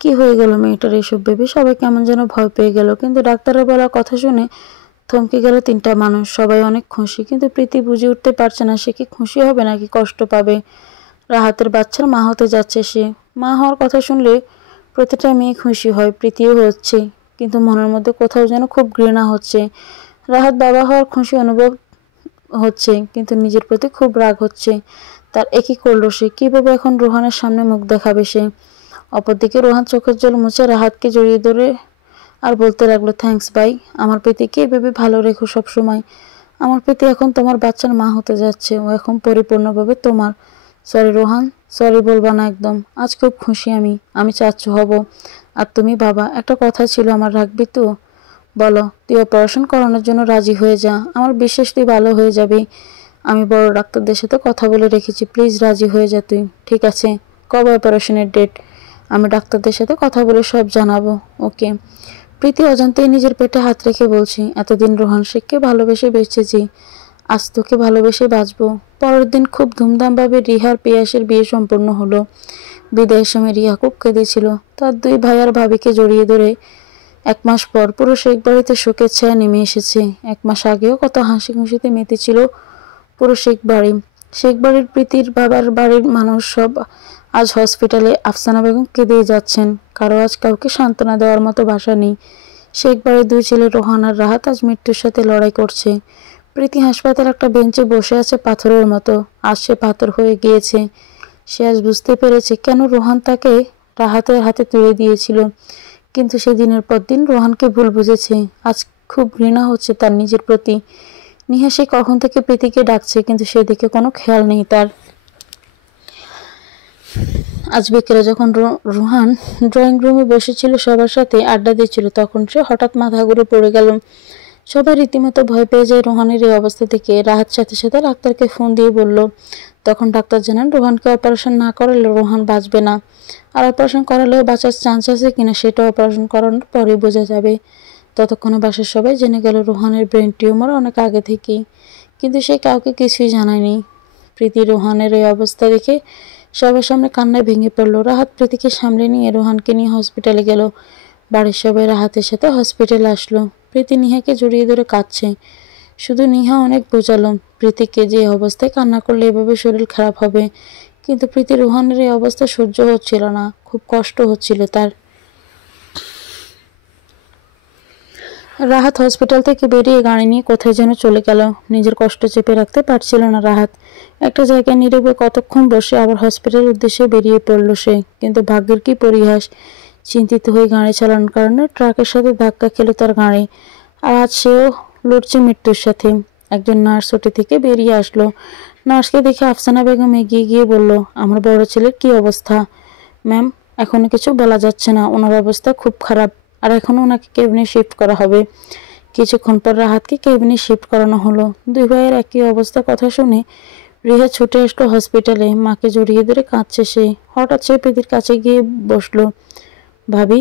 কি হয়ে গেল মেয়েটার এসব ভেবে সবাই কেমন যেন ভয় পেয়ে গেল। কিন্তু ডাক্তারের বলা কথা শুনে থমকে গেল তিনটা মানুষ। সবাই অনেক খুশি, কিন্তু প্রীতি বুঝে উঠতে পারছে না সে কি খুশি হবে নাকি কষ্ট পাবে। রাহাতের বাচ্চার মা হতে যাচ্ছে সে। মা হওয়ার কথা শুনলে প্রতিটা মেয়ে খুশি হয়, প্রীতিও হচ্ছে, কিন্তু মনের মধ্যে কোথাও যেন খুব ঘৃণা হচ্ছে। রাহাত বাবা হওয়ার খুশি অনুভব হচ্ছে, কিন্তু নিজের প্রতি খুব রাগ হচ্ছে। তার একই করলো সে। কিভাবে এখন রোহানের সামনে মুখ দেখাবে সে? অপরদিকে রোহান চোখের জল মুছে রাহাতকে জড়িয়ে ধরে আর বলতে লাগলো, থ্যাঙ্কস ভাই, আমার প্রীতিকে এভাবে ভালো রেখো সবসময়। আমার প্রীতি এখন তোমার বাচ্চার মা হতে যাচ্ছে, ও এখন পরিপূর্ণভাবে তোমার। সরি রোহান, সরি বলবা না একদম। আজ খুব খুশি আমি চাচ্ছু হব আর তুমি বাবা। একটা কথা ছিল, আমার রাখবি তো? বলো। তুই অপারেশন করানোর জন্য রাজি হয়ে যা, আমার বিশ্বাস তুই ভালো হয়ে যাবি। আমি বড় ডাক্তারদের সাথে কথা বলে রেখেছি, প্লিজ রাজি হয়ে যা তুই। ঠিক আছে, কবে অপারেশনের ডেট? আমি ডাক্তারদের সাথে কথা বলে সব জানাবো। ওকে। প্রীতি অজান্তেই নিজের পেটে হাত রেখে বলছি, এতদিন রোহান শেখকে ভালোবেসে বেঁচেছি, আজ তোকে ভালোবেসে বাঁচবো। পরের দিন খুব ধুমধামভাবে রিহার পিয়াসের বিয়ে সম্পন্ন হলো। বিদায়ের সময় রিহা খুব কেঁদেছিল। তার দুই ভাই আর ভাবিকে জড়িয়ে ধরে। 1 মাস পর পুরো শেখ বাড়িতে শোকের ছায়া নেমে এসেছে। 1 মাস আগেও কত হাসি খুশিতে মেতেছিল পুরো শেখ বাড়ি। শেখ বাড়ির প্রীতির বাবার বাড়ির মানুষ সব আজ হসপিটালে। আফসানা বেগম কেঁদেই যাচ্ছেন। কারো আজ কাউকে সান্ত্বনা দেওয়ার মতো ভাষা নেই। শেখ বাড়ির দুই ছেলে রোহান আর রাহাত আজ মৃত্যুর সাথে লড়াই করছে। প্রীতি হাসপাতাল একটা বেঞ্চে বসে আছে পাথরের মতো। আজ সে পাথর হয়ে গিয়েছে। সে আজ বুঝতে পেরেছে কেন রোহান তাকে রাহাতের হাতে তুলে দিয়েছিল। কিন্তু সে দিনের পর দিন রোহানকে ভুল বুঝেছে। আজ খুব ঘৃণা হচ্ছে তার নিজের প্রতি। নিহা সে কখন থেকে প্রীতিকে ডাকছে, কিন্তু সেদিকে কোনো খেয়াল নেই তার। আজ বিকেলে যখন রোহান ড্রয়িং রুমে বসেছিল সবার সাথে আড্ডা দিচ্ছিল, তখন সে হঠাৎ মাথা ঘুরে পড়ে গেল। সবাই রীতিমতো ভয় পেয়ে যায় রোহানের এই অবস্থা থেকে। রাহাত সাথে সাথে ডাক্তারকে ফোন দিয়ে বলল। তখন ডাক্তার জানান রোহানকে অপারেশন না করালে রোহান বাঁচবে না, আর অপারেশন করালেও বাঁচার চান্স আছে কিনা সেটা অপারেশন করানোর পরে বোঝা যাবে। ততক্ষণে বাসার সবাই জেনে গেল রোহানের ব্রেন টিউমার অনেক আগে থেকেই, কিন্তু সে কাউকে কিছুই জানায়নি। প্রীতি রোহানের এই অবস্থা দেখে সবার সামনে কান্নায় ভেঙে পড়লো। রাহাত প্রীতিকে সামলে নিয়ে রোহানকে নিয়ে হসপিটালে গেল। বাড়ির সবাই রাহাতের সাথে হসপিটালে আসলো। প্রীতি নিহাকে জড়িয়ে ধরে কাঁদছে। শুধু নিহা অনেক বোঝালো প্রীতিকে যে অবস্থায় কান্না করলে এভাবে শরীর খারাপ হবে, কিন্তু প্রীতি রোহানের এই অবস্থা সহ্য হচ্ছিল না, খুব কষ্ট হচ্ছিল তার। রাহাত হসপিটাল থেকে বেরিয়ে গাড়ি নিয়ে কোথায় যেন চলে গেল। নিজের কষ্ট চেপে রাখতে পারছিল না রাহাত। একটা জায়গায় নীরবে কতক্ষণ বসে আবার হসপিটালের উদ্দেশ্যে বেরিয়ে পড়ল সে। কিন্তু ভাগ্যের কি পরিহাস, চিন্তিত হয়ে গাড়ি চালানোর কারণে ট্রাকের সাথে ধাক্কা খেল তার গাড়ি। আর আজ সেও লড়ছে মৃত্যুর সাথে। একজন নার্স ওটি থেকে বেরিয়ে আসলো। নার্সকে দেখে আফসানা বেগম এগিয়ে গিয়ে বলল, আমার বড় ছেলের কি অবস্থা? ম্যাম, এখনো কিছু বলা যাচ্ছে না, ওনার অবস্থা খুব খারাপ, আর এখনো ওনাকে কেবিনে শিফট করা হবে। কিছুক্ষণ পর রাহাতকে কেবিনে শিফট করানো হলো। দুই ভাইয়ের একই অবস্থা কথা শুনে রিহা ছুটে আসলো হসপিটালে। মাকে জড়িয়ে ধরে কাঁদছে সে। হঠাৎ সে প্রীতির কাছে গিয়ে বসলো। ভাবি,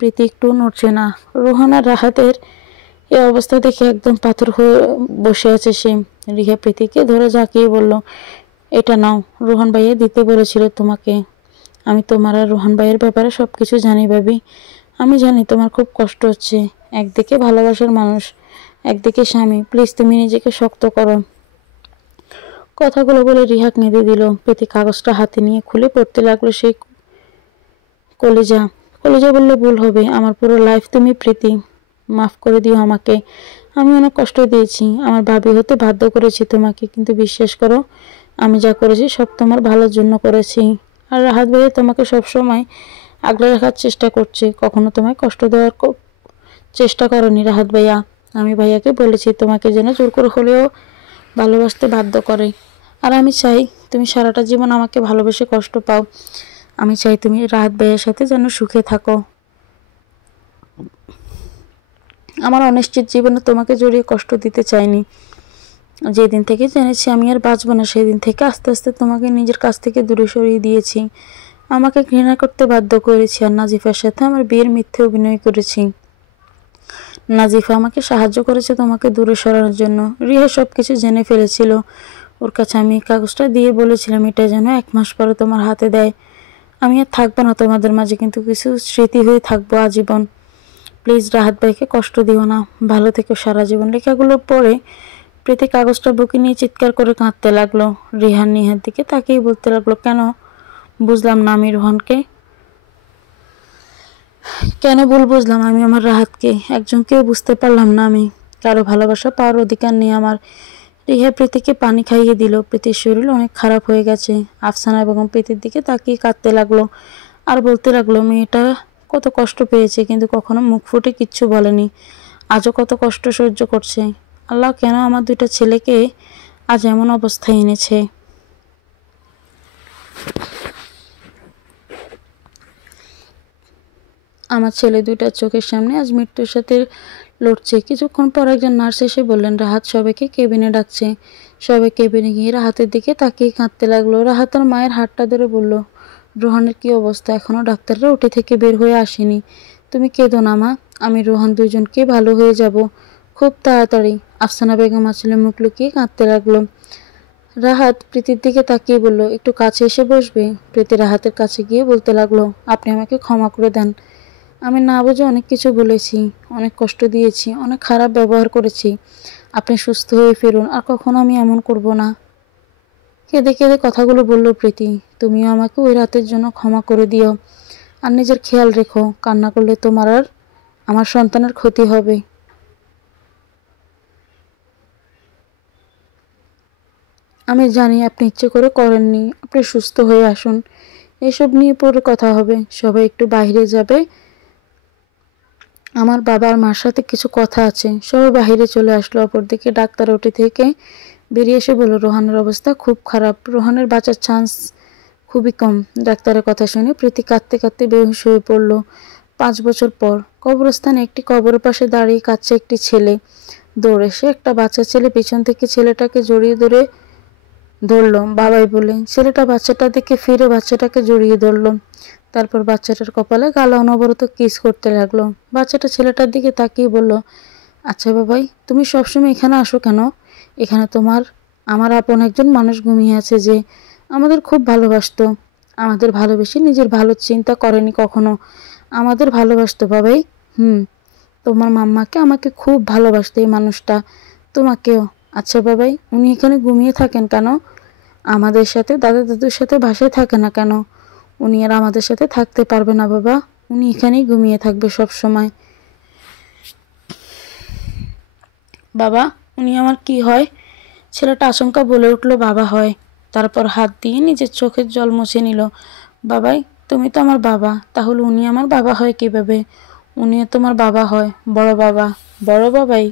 প্রীতি একটু নড়ছে না। রোহান আর রাহাতের এই অবস্থা দেখে একদম পাথর হয়ে বসে আছে সে। রিহা প্রীতিকে ধরে ঝাঁকিয়ে বলল, এটা নাও, রোহান ভাইয়া দিতে বলেছিল তোমাকে। আমি তোমার আর রোহান ভাইয়ের ব্যাপারে সবকিছু জানি ভাবি। আমি জানি তোমার খুব কষ্ট হচ্ছে। একদিকে ভালোবাসার মানুষ, একদিকে স্বামী, প্লিজ তুমি নিজেকে শক্ত করো। কথাগুলো বলে রিহা কেঁদে দিল। প্রীতি কাগজটা হাতে নিয়ে খুলে পড়তে লাগলো সেই কলিজা। কলিজা বললে ভুল হবে, আমার পুরো লাইফ তুমি প্রীতি, মাফ করে দিও আমাকে। আমি অনেক কষ্ট দিয়েছি, আমার ভাবি হতে বাধ্য করেছি তোমাকে, কিন্তু বিশ্বাস করো আমি যা করেছি সব তোমার ভালোর জন্য করেছি। আর রাহাত ভাইয়া তোমাকে সবসময় আগলে রাখার চেষ্টা করছে, কখনো তোমায় কষ্ট দেওয়ার চেষ্টা করনি রাহাত ভাইয়া। আমি ভাইয়াকে বলেছি তোমাকে যেন জোর করে হলেও ভালোবাসতে বাধ্য করে। আর আমি চাই তুমি সারাটা জীবন আমাকে ভালোবেসে কষ্ট পাও। আমি চাই তুমি রাহাত ভাইয়ের সাথে যেন সুখে থাকো। আমার অনিশ্চিত জীবনে তোমাকে জড়িয়ে কষ্ট দিতে চাইনি। যেদিন থেকে জেনেছি আমি আর বাঁচবো না, সেদিন থেকে আস্তে আস্তে তোমাকে নিজের কাছ থেকে দূরে সরিয়ে দিয়েছি। আমাকে ঘৃণা করতে বাধ্য করেছি, আর নাজিফার সাথে আমার বিয়ের মিথ্যে অভিনয় করেছি। নাজিফা আমাকে সাহায্য করেছে তোমাকে দূরে সরানোর জন্য। রিহা সবকিছু জেনে ফেলেছিল। ওর কাছে আমি কাগজটা দিয়ে বলেছিলাম এটা যেন 1 মাস পরে তোমার হাতে দেয়। আমি আর থাকবো না তোমাদের মাঝে, কিন্তু কিছু স্মৃতি হয়ে থাকবো আজীবন। প্লিজ রাহাত ভাইকে কষ্ট দিও না, ভালো থেকো সারা জীবন। লেখাগুলো পড়ে প্রীতি কাগজটা বুকে নিয়ে চিৎকার করে কাঁদতে লাগলো। রিহান নিহার দিকে তাকিয়ে বলতে লাগলো, কেন? বুঝলাম না আমি রোহানকে কেন ভুল বুঝলাম? আমি আমার রাহাতকে একজনকেও বুঝতে পারলাম না। আমি কারো ভালোবাসা পাওয়ার অধিকার নেই আমার। রিহা প্রীতিকে পানি খাইয়ে দিল। প্রীতির শরীর অনেক খারাপ হয়ে গেছে। আফসানা বেগম প্রীতির দিকে তাকিয়ে কাঁদতে লাগলো আর বলতে লাগলো, মেয়েটা কত কষ্ট পেয়েছে, কিন্তু কখনো মুখ ফুটে কিচ্ছু বলেনি। আজও কত কষ্ট সহ্য করছে। আল্লাহ কেন আমার 2টা ছেলেকে আজ এমন অবস্থায় এনেছে? আমার ছেলে 2টার চোখের সামনে আজ মৃত্যুর সাথে লড়ছে। কিছুক্ষণ পর একজন নার্স এসে বললেন, রাহাত সবাইকে কেবিনে ডাকছে। সবাই কেবিনে গিয়ে রাহাতের দিকে তাকিয়ে কাঁদতে লাগলো। রাহাতের মায়ের হাতটা ধরে বলল, রোহানের কি অবস্থা? এখনো ডাক্তাররা ওটি থেকে বের হয়ে আসেনি। তুমি কেঁদো না মা, আমি রোহান দুজনকে ভালো হয়ে যাব খুব তাড়াতাড়ি। আফসানা বেগম আসলে মুখ লুকিয়ে কাঁদতে লাগলো। রাহাত প্রীতির দিকে তাকিয়ে বলল, একটু কাছে এসে বসবে? প্রীতি রাহাতের কাছে গিয়ে বলতে লাগলো, আপনি আমাকে ক্ষমা করে দেন। আমি না বুঝে অনেক কিছু বলেছি, অনেক কষ্ট দিয়েছি, অনেক খারাপ ব্যবহার করেছি। আপনি সুস্থ হয়ে ফিরুন, আর কখনো আমি এমন করব না। কেঁদে কেঁদে কথাগুলো বলল প্রীতি। তুমিও আমাকে ওই রাতের জন্য ক্ষমা করে দিও, আর নিজের খেয়াল রেখো। কান্না করলে তোমার আর আমার সন্তানের ক্ষতি হবে। আমি জানি আপনি ইচ্ছে করে করেননি, আপনি সুস্থ হয়ে আসুন, এসব নিয়ে পরে কথা হবে। সবাই একটু বাইরে যাবে, আমার বাবা আর মার সাথে কিছু কথা আছে। সবাই বাহিরে চলে আসলো। অপরদিকে ডাক্তার ওটি থেকে বেরিয়ে এসে বলল, রোহানের অবস্থা খুব খারাপ, রোহানের বাঁচার চান্স খুবই কম। ডাক্তারের কথা শুনে প্রীতি কাঁদতে কাঁদতে বেহুশ হয়ে পড়ল। 5 বছর পর কবরস্থানে একটি কবরের পাশে দাঁড়িয়ে কাঁদছে একটি ছেলে। দৌড়ে এসে একটা বাচ্চা ছেলে পিছন থেকে ছেলেটাকে জড়িয়ে ধরল বাবাই বলে। ছেলেটা বাচ্চাটা দেখে ফিরে বাচ্চাটাকে জড়িয়ে ধরল। তারপর বাচ্চাটার কপালে গালে অনবরত কিস করতে লাগলো। বাচ্চাটা ছেলেটার দিকে তাকিয়ে বলল, আচ্ছা বাবাই, তুমি সবসময় এখানে আসো কেন? এখানে তোমার আমার আপন একজন মানুষ ঘুমিয়ে আছে যে আমাদের খুব ভালোবাসতো, আমাদের ভালোবেসে নিজের ভালো চিন্তা করেনি কখনো, আমাদের ভালোবাসতো বাবাই। তোমার মাম্মাকে আমাকে খুব ভালোবাসতো এই মানুষটা, তোমাকেও। আচ্ছা বাবাই, উনি এখানে ঘুমিয়ে থাকেন কেন? আমাদের সাথে দাদা দাদুর সাথে বাসায় থাকে না কেন? উনি আর আমাদের সাথে থাকতে পারবে না বাবা, উনি এখানেই ঘুমিয়ে থাকবে সব সময়। বাবা, উনি আমার কি হয়? ছেলেটা আচমকা বলে উঠল বাবা হয়। তারপর হাত দিয়ে নিজের চোখের জল মুছে নিল। বাবাই, তুমি তো আমার বাবা, তাহলে উনি আমার বাবা হয় কিভাবে? উনিও তোমার বাবা হয়, বড় বাবা। বড় বাবাই?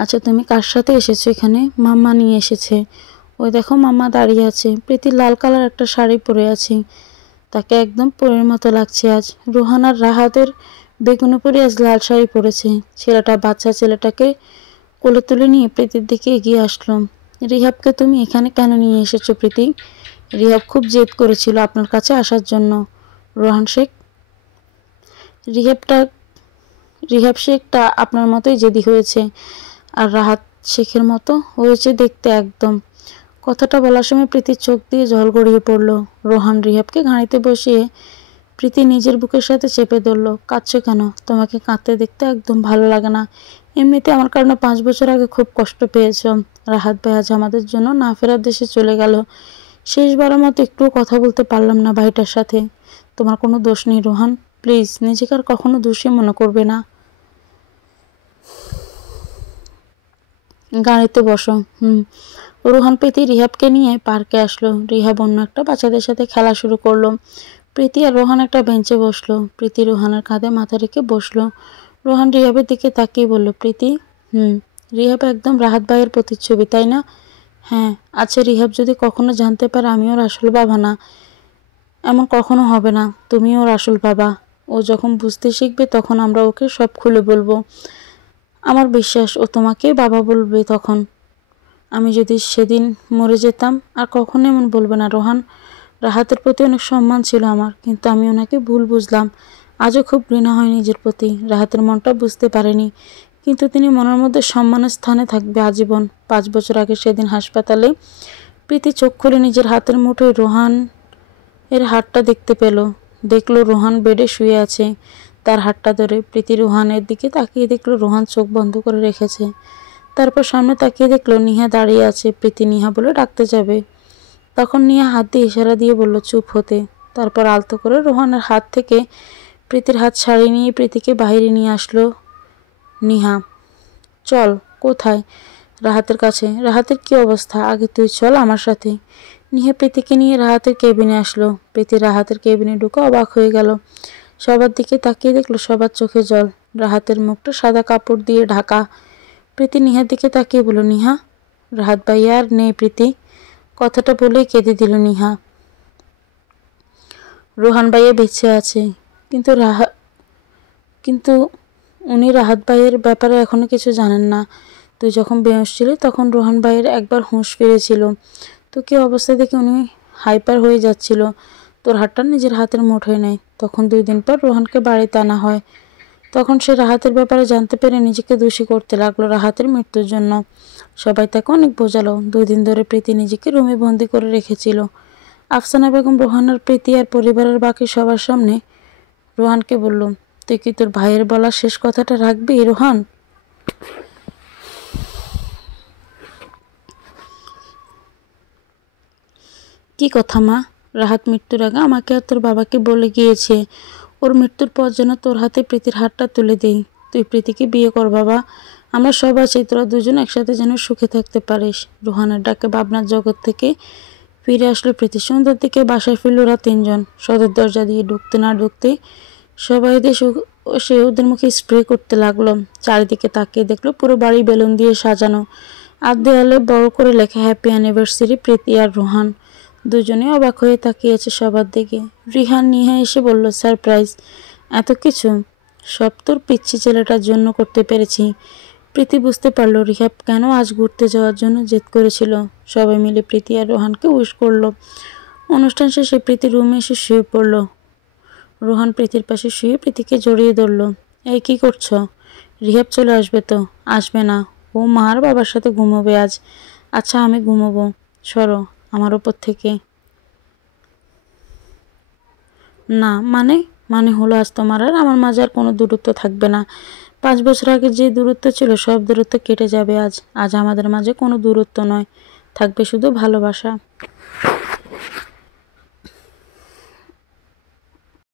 আচ্ছা, তুমি কার সাথে এসেছো এখানে? মাম্মা নিয়ে এসেছে। ওই দেখো মাম্মা দাঁড়িয়ে আছে, প্রীতি লাল কালার একটা শাড়ি পরে আছে, তাকে একদম পরীর মতো লাগছে আজ। রোহান আর রাহাতের বেগুনি পরে আজ লাল শাড়ি পরেছে। ছেলেটা বাচ্চা ছেলেটাকে কোলে তুলে নিয়ে প্রীতির দিকে এগিয়ে আসলো। রিহাবকে তুমি এখানে কেন নিয়ে এসেছো প্রীতি? রিহাব খুব জেদ করেছিল আপনার কাছে আসার জন্য। রোহান শেখ, রিহাবটা রিহাব শেখটা আপনার মতোই জেদি হয়েছে, আর রাহাত শেখের মতো হয়েছে দেখতে একদম। কথাটা বলার সময় প্রীতির চোখ দিয়ে জল গড়িয়ে পড়ল। রোহান রিহাবকে ঘাড়িতে বসিয়ে প্রীতি নিজের বুকের সাথে চেপে ধরল। কাঁদছো কেন? তোমাকে কাঁদতে দেখতে একদম ভালো লাগে না। এমনিতে আমার কারণে 5 বছর আগে খুব কষ্ট পেয়েছ। রাহাত ভাই আজ আমাদের জন্য না ফেরার দেশে চলে গেল। শেষবারের মতো একটুও কথা বলতে পারলাম না ভাইটার সাথে। তোমার কোনো দোষ নেই রোহান, প্লিজ নিজেকে আর কখনো দোষী মনে করবে না। গাড়িতে বসো। রোহান প্রীতি রিহাবকে নিয়ে পার্কে আসলো। রিহাব অন্য একটা বাচ্চাদের সাথে খেলা শুরু করলো। প্রীতি আর রোহান একটা বেঞ্চে বসলো। প্রীতি রোহানের কাঁধে মাথা রেখে বসলো। রোহান রিহাবের দিকে তাকিয়ে বলল, প্রীতি, রিহাব একদম রাহাত ভাইয়ের প্রতিচ্ছবি, তাই না? হ্যাঁ। আচ্ছা, রিহাব যদি কখনো জানতে পারে আমি ওর আসল বাবা না? এমন কখনো হবে না, তুমি ওর আসল বাবা। ও যখন বুঝতে শিখবে তখন আমরা ওকে সব খুলে বলবো। আমার বিশ্বাস ও তোমাকে বাবা বলবে তখন। আমি যদি সেদিন মরে যেতাম আর কখনো এমন বলবে না রোহান। রাহাতের প্রতি অনেক সম্মান ছিল আমার, কিন্তু আমি ওনাকে ভুল বুঝলাম। আজও খুব ঘৃণা হয় নিজের প্রতি। রাহাতের মনটা বুঝতে পারেনি, কিন্তু তিনি মনের মধ্যে সম্মানের স্থানে থাকবে আজীবন। 5 বছর আগে সেদিন হাসপাতালে প্রীতি চোখ খুলে নিজের হাতের মুঠোয় রোহান এর হাতটা দেখতে পেল। দেখলো রোহান বেডে শুয়ে আছে। তার হাতটা ধরে প্রীতি রোহানের দিকে তাকিয়ে দেখলো রোহান চোখ বন্ধ করে রেখেছে। তারপর সামনে তাকিয়ে দেখলো নিহা দাঁড়িয়ে আছে। প্রীতি নিহা বলে ডাকতে যাবে, তখন নিহা হাত দিয়ে ইশারা দিয়ে বলল চুপ হতে। তারপর আলতো করে রোহানের হাত থেকে প্রীতির হাত ছাড়িয়ে নিয়ে প্রীতিকে বাইরে নিয়ে আসলো নিহা। চল। কোথায়? রাহাতের কাছে। রাহাতের কি অবস্থা? আগে তুই চল আমার সাথে। নিহা প্রীতিকে নিয়ে রাহাতের কেবিনে আসলো। প্রীতি রাহাতের কেবিনে ঢুকে অবাক হয়ে গেল। সবার দিকে তাকিয়ে দেখলো সবার চোখে জল। রাহাতের মুখটা সাদা কাপড় দিয়ে ঢাকা। প্রীতি নিহার দিকে তাকিয়ে বলল, নিহা, রাহাত ভাইয়া আর নেই প্রীতি। কথাটা বলেই কেঁদে দিল নিহা। রোহান ভাইয়া বেঁচে আছে, কিন্তু উনি রাহাত ভাইয়ের ব্যাপারে এখনো কিছু জানেন না। তুই যখন বেহুশ ছিলি তখন রোহান ভাইয়ের একবার হুঁশ ফিরেছিল। তো কি অবস্থা দেখে উনি হাইপার হয়ে যাচ্ছিল। তোর হাতটা নিজের হাতের মুঠোয় নেয়। তখন 2 দিন পর রোহানকে বাড়িতে আনা হয়। তখন সে রাহাতের ব্যাপারে জানতে পেরে নিজেকে দোষী করতে লাগলো রাহাতের মৃত্যুর জন্য। সবাই তাকে অনেক বোঝালো। 2 দিন ধরে প্রীতি নিজেকে রুমে বন্দি করে রেখেছিল। আফসানা বেগম রোহানের প্রীতি আর পরিবারের বাকি সবার সামনে রোহানকে বলল, তুই কি তোর ভাইয়ের বলা শেষ কথাটা রাখবি রোহান? কি কথা মা? রাহাত মৃত্যুর আগে আমাকে আর তোর বাবাকে বলে গিয়েছে ওর মৃত্যুর পর যেন তোর হাতে প্রীতির হাতটা তুলে দেই। তুই প্রীতিকে বিয়ে কর বাবা, আমরা সব আছি, তোরা দুজন একসাথে যেন সুখে থাকতে পারিস। রোহানের ডাকে ভাবনার জগৎ থেকে ফিরে আসলো প্রীতি। সন্ধ্যার দিকে বাসায় ফিরল ওরা 3 জন। সদর দরজা দিয়ে ঢুকতে না ঢুকতে সবাই সে ওদের মুখে স্প্রে করতে লাগলো। চারিদিকে তাকিয়ে দেখলো পুরো বাড়ি বেলুন দিয়ে সাজানো, আর দেয়ালে বড় করে লেখা হ্যাপি অ্যানিভার্সারি প্রীতি আর রোহান। দুজনে অবাক হয়ে তাকিয়েছে সবার দিকে। রিহান নিহা এসে বলল, সারপ্রাইজ? এত কিছু? সব তোর পিচ্ছি ছেলেটার জন্য করতে পেরেছি। প্রীতি বুঝতে পারল রিহাব কেন আজ ঘুরতে যাওয়ার জন্য জেদ করেছিল। সবাই মিলে প্রীতি আর রোহানকে উইশ করলো। অনুষ্ঠান শেষে প্রীতি রুমে এসে শুয়ে পড়ল। রোহান প্রীতির পাশে শুয়ে প্রীতিকে জড়িয়ে ধরল। এই কি করছো? রিহাব চলে আসবে তো? আসবে না, ও মা আর বাবার সাথে ঘুমোবে আজ। আচ্ছা আমি ঘুমোবো, সরো আমার ওপর থেকে। না মানে, মানে হলো আজ তোমার আর আমার মাঝে আর কোনো দূরত্ব থাকবে না। 5 বছর আগে যে দূরত্ব ছিল সব দূরত্ব কেটে যাবে আজ। আজ আমাদের মাঝে কোনো দূরত্ব নয়, থাকবে শুধু ভালোবাসা।